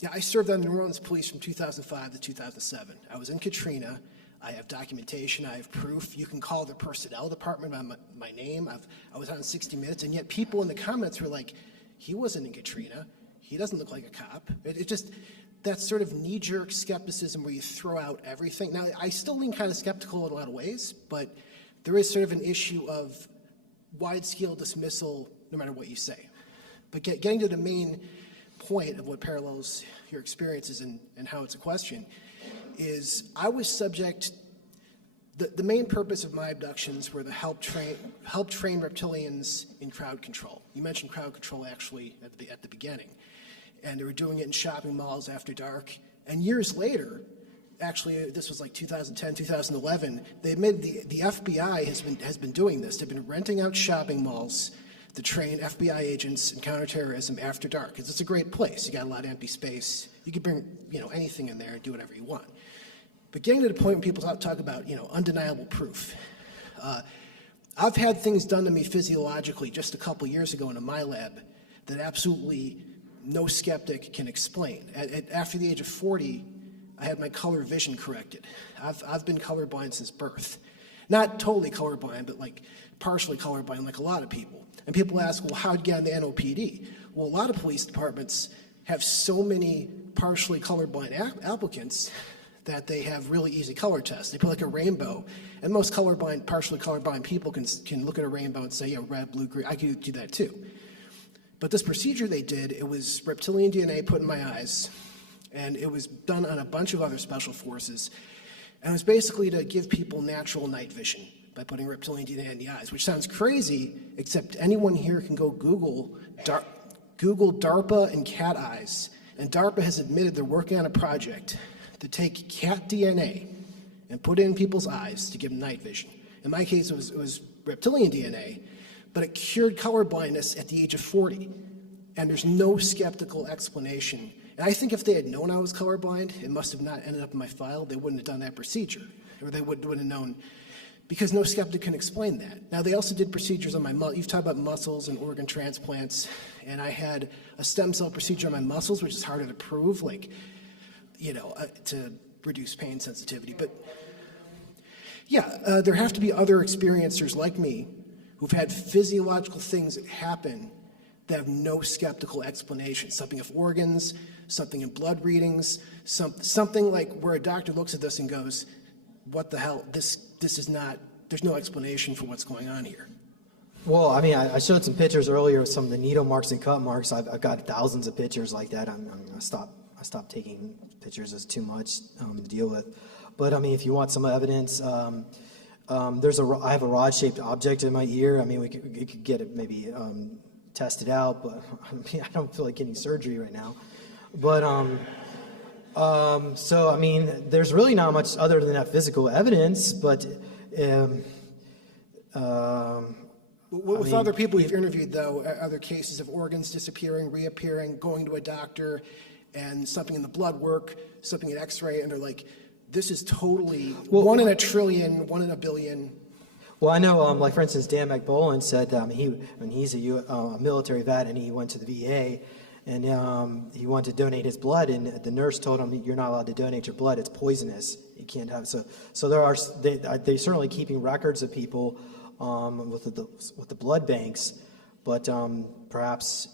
yeah, I served on the New Orleans police from 2005 to 2007. I was in Katrina. I have documentation. I have proof. You can call the personnel department by my name. I was on 60 Minutes, and yet people in the comments were like, he wasn't in Katrina. He doesn't look like a cop. It just, that sort of knee-jerk skepticism where you throw out everything. Now, I still lean kind of skeptical in a lot of ways, but there is sort of an issue of wide-scale dismissal no matter what you say. But getting to the main point of what parallels your experiences and how it's a question is I was subject, the main purpose of my abductions were to help train reptilians in crowd control. You mentioned crowd control actually at the beginning. And they were doing it in shopping malls after dark. And years later, actually this was like 2010, 2011, they admitted the FBI has been doing this. They've been renting out shopping malls to train FBI agents in counterterrorism after dark, because it's a great place. You got a lot of empty space. You can bring anything in there and do whatever you want. But getting to the point when people talk about undeniable proof. I've had things done to me physiologically just a couple years ago in a Milab that absolutely no skeptic can explain. After the age of 40, I had my color vision corrected. I've been colorblind since birth. Not totally colorblind, but like partially colorblind like a lot of people. And people ask, well, how'd you get on the NOPD? Well, a lot of police departments have so many partially colorblind applicants that they have really easy color tests. They put like a rainbow, and most partially colorblind people can look at a rainbow and say, yeah, red, blue, green. I could do that too. But this procedure they did, it was reptilian DNA put in my eyes, and it was done on a bunch of other special forces, and it was basically to give people natural night vision by putting reptilian DNA in the eyes, which sounds crazy, except anyone here can go Google DARPA and cat eyes, and DARPA has admitted they're working on a project to take cat DNA and put it in people's eyes to give them night vision. In my case, it was reptilian DNA, but it cured color blindness at the age of 40, and there's no skeptical explanation. And I think if they had known I was colorblind, it must have not ended up in my file. They wouldn't have done that procedure, or they wouldn't have known, because no skeptic can explain that. Now, they also did procedures on my you've talked about muscles and organ transplants, and I had a stem cell procedure on my muscles, which is harder to prove, to reduce pain sensitivity. But yeah, there have to be other experiencers like me who've had physiological things that happen that have no skeptical explanation. Something of organs, something in blood readings, something like where a doctor looks at this and goes, what the hell, this is not, there's no explanation for what's going on here. Well, I mean, I showed some pictures earlier of some of the needle marks and cut marks. I've got thousands of pictures like that. I stopped taking pictures as too much to deal with. But I mean, if you want some evidence, I have a rod-shaped object in my ear. I mean, we could get it maybe tested out, but I mean, I don't feel like getting surgery right now. But so I mean, there's really not much other than that physical evidence. But with other people you've interviewed, though, other cases of organs disappearing, reappearing, going to a doctor, and something in the blood work, something in X-ray, and they're like, this is totally 1 in a trillion, 1 in a billion. Well, I know, like for instance, Dan McBolin said he's a military vet and he went to the VA and he wanted to donate his blood, and the nurse told him, "You're not allowed to donate your blood; it's poisonous. You can't have." So they're certainly keeping records of people with the blood banks, but perhaps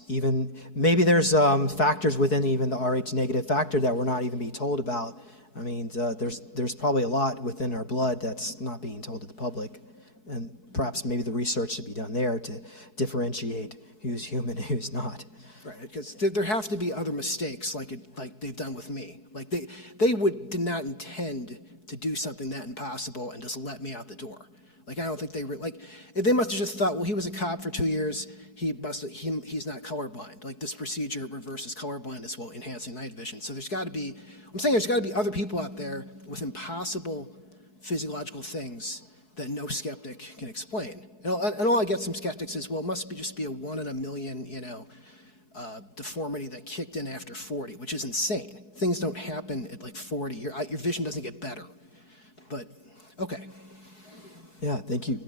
maybe there's factors within even the Rh negative factor that we're not even being told about. I mean, there's probably a lot within our blood that's not being told to the public. And perhaps maybe the research should be done there to differentiate who's human and who's not. Right, because there have to be other mistakes like they've done with me. Like they did not intend to do something that impossible and just let me out the door. Like I don't think they must have just thought, well, he was a cop for 2 years. He's not colorblind. Like this procedure reverses colorblindness while enhancing night vision. So there's got to be other people out there with impossible physiological things that no skeptic can explain. And all I get from skeptics is, well, it must just be a 1 in a million, deformity that kicked in after 40, which is insane. Things don't happen at like 40. Your vision doesn't get better. But okay. Yeah, thank you.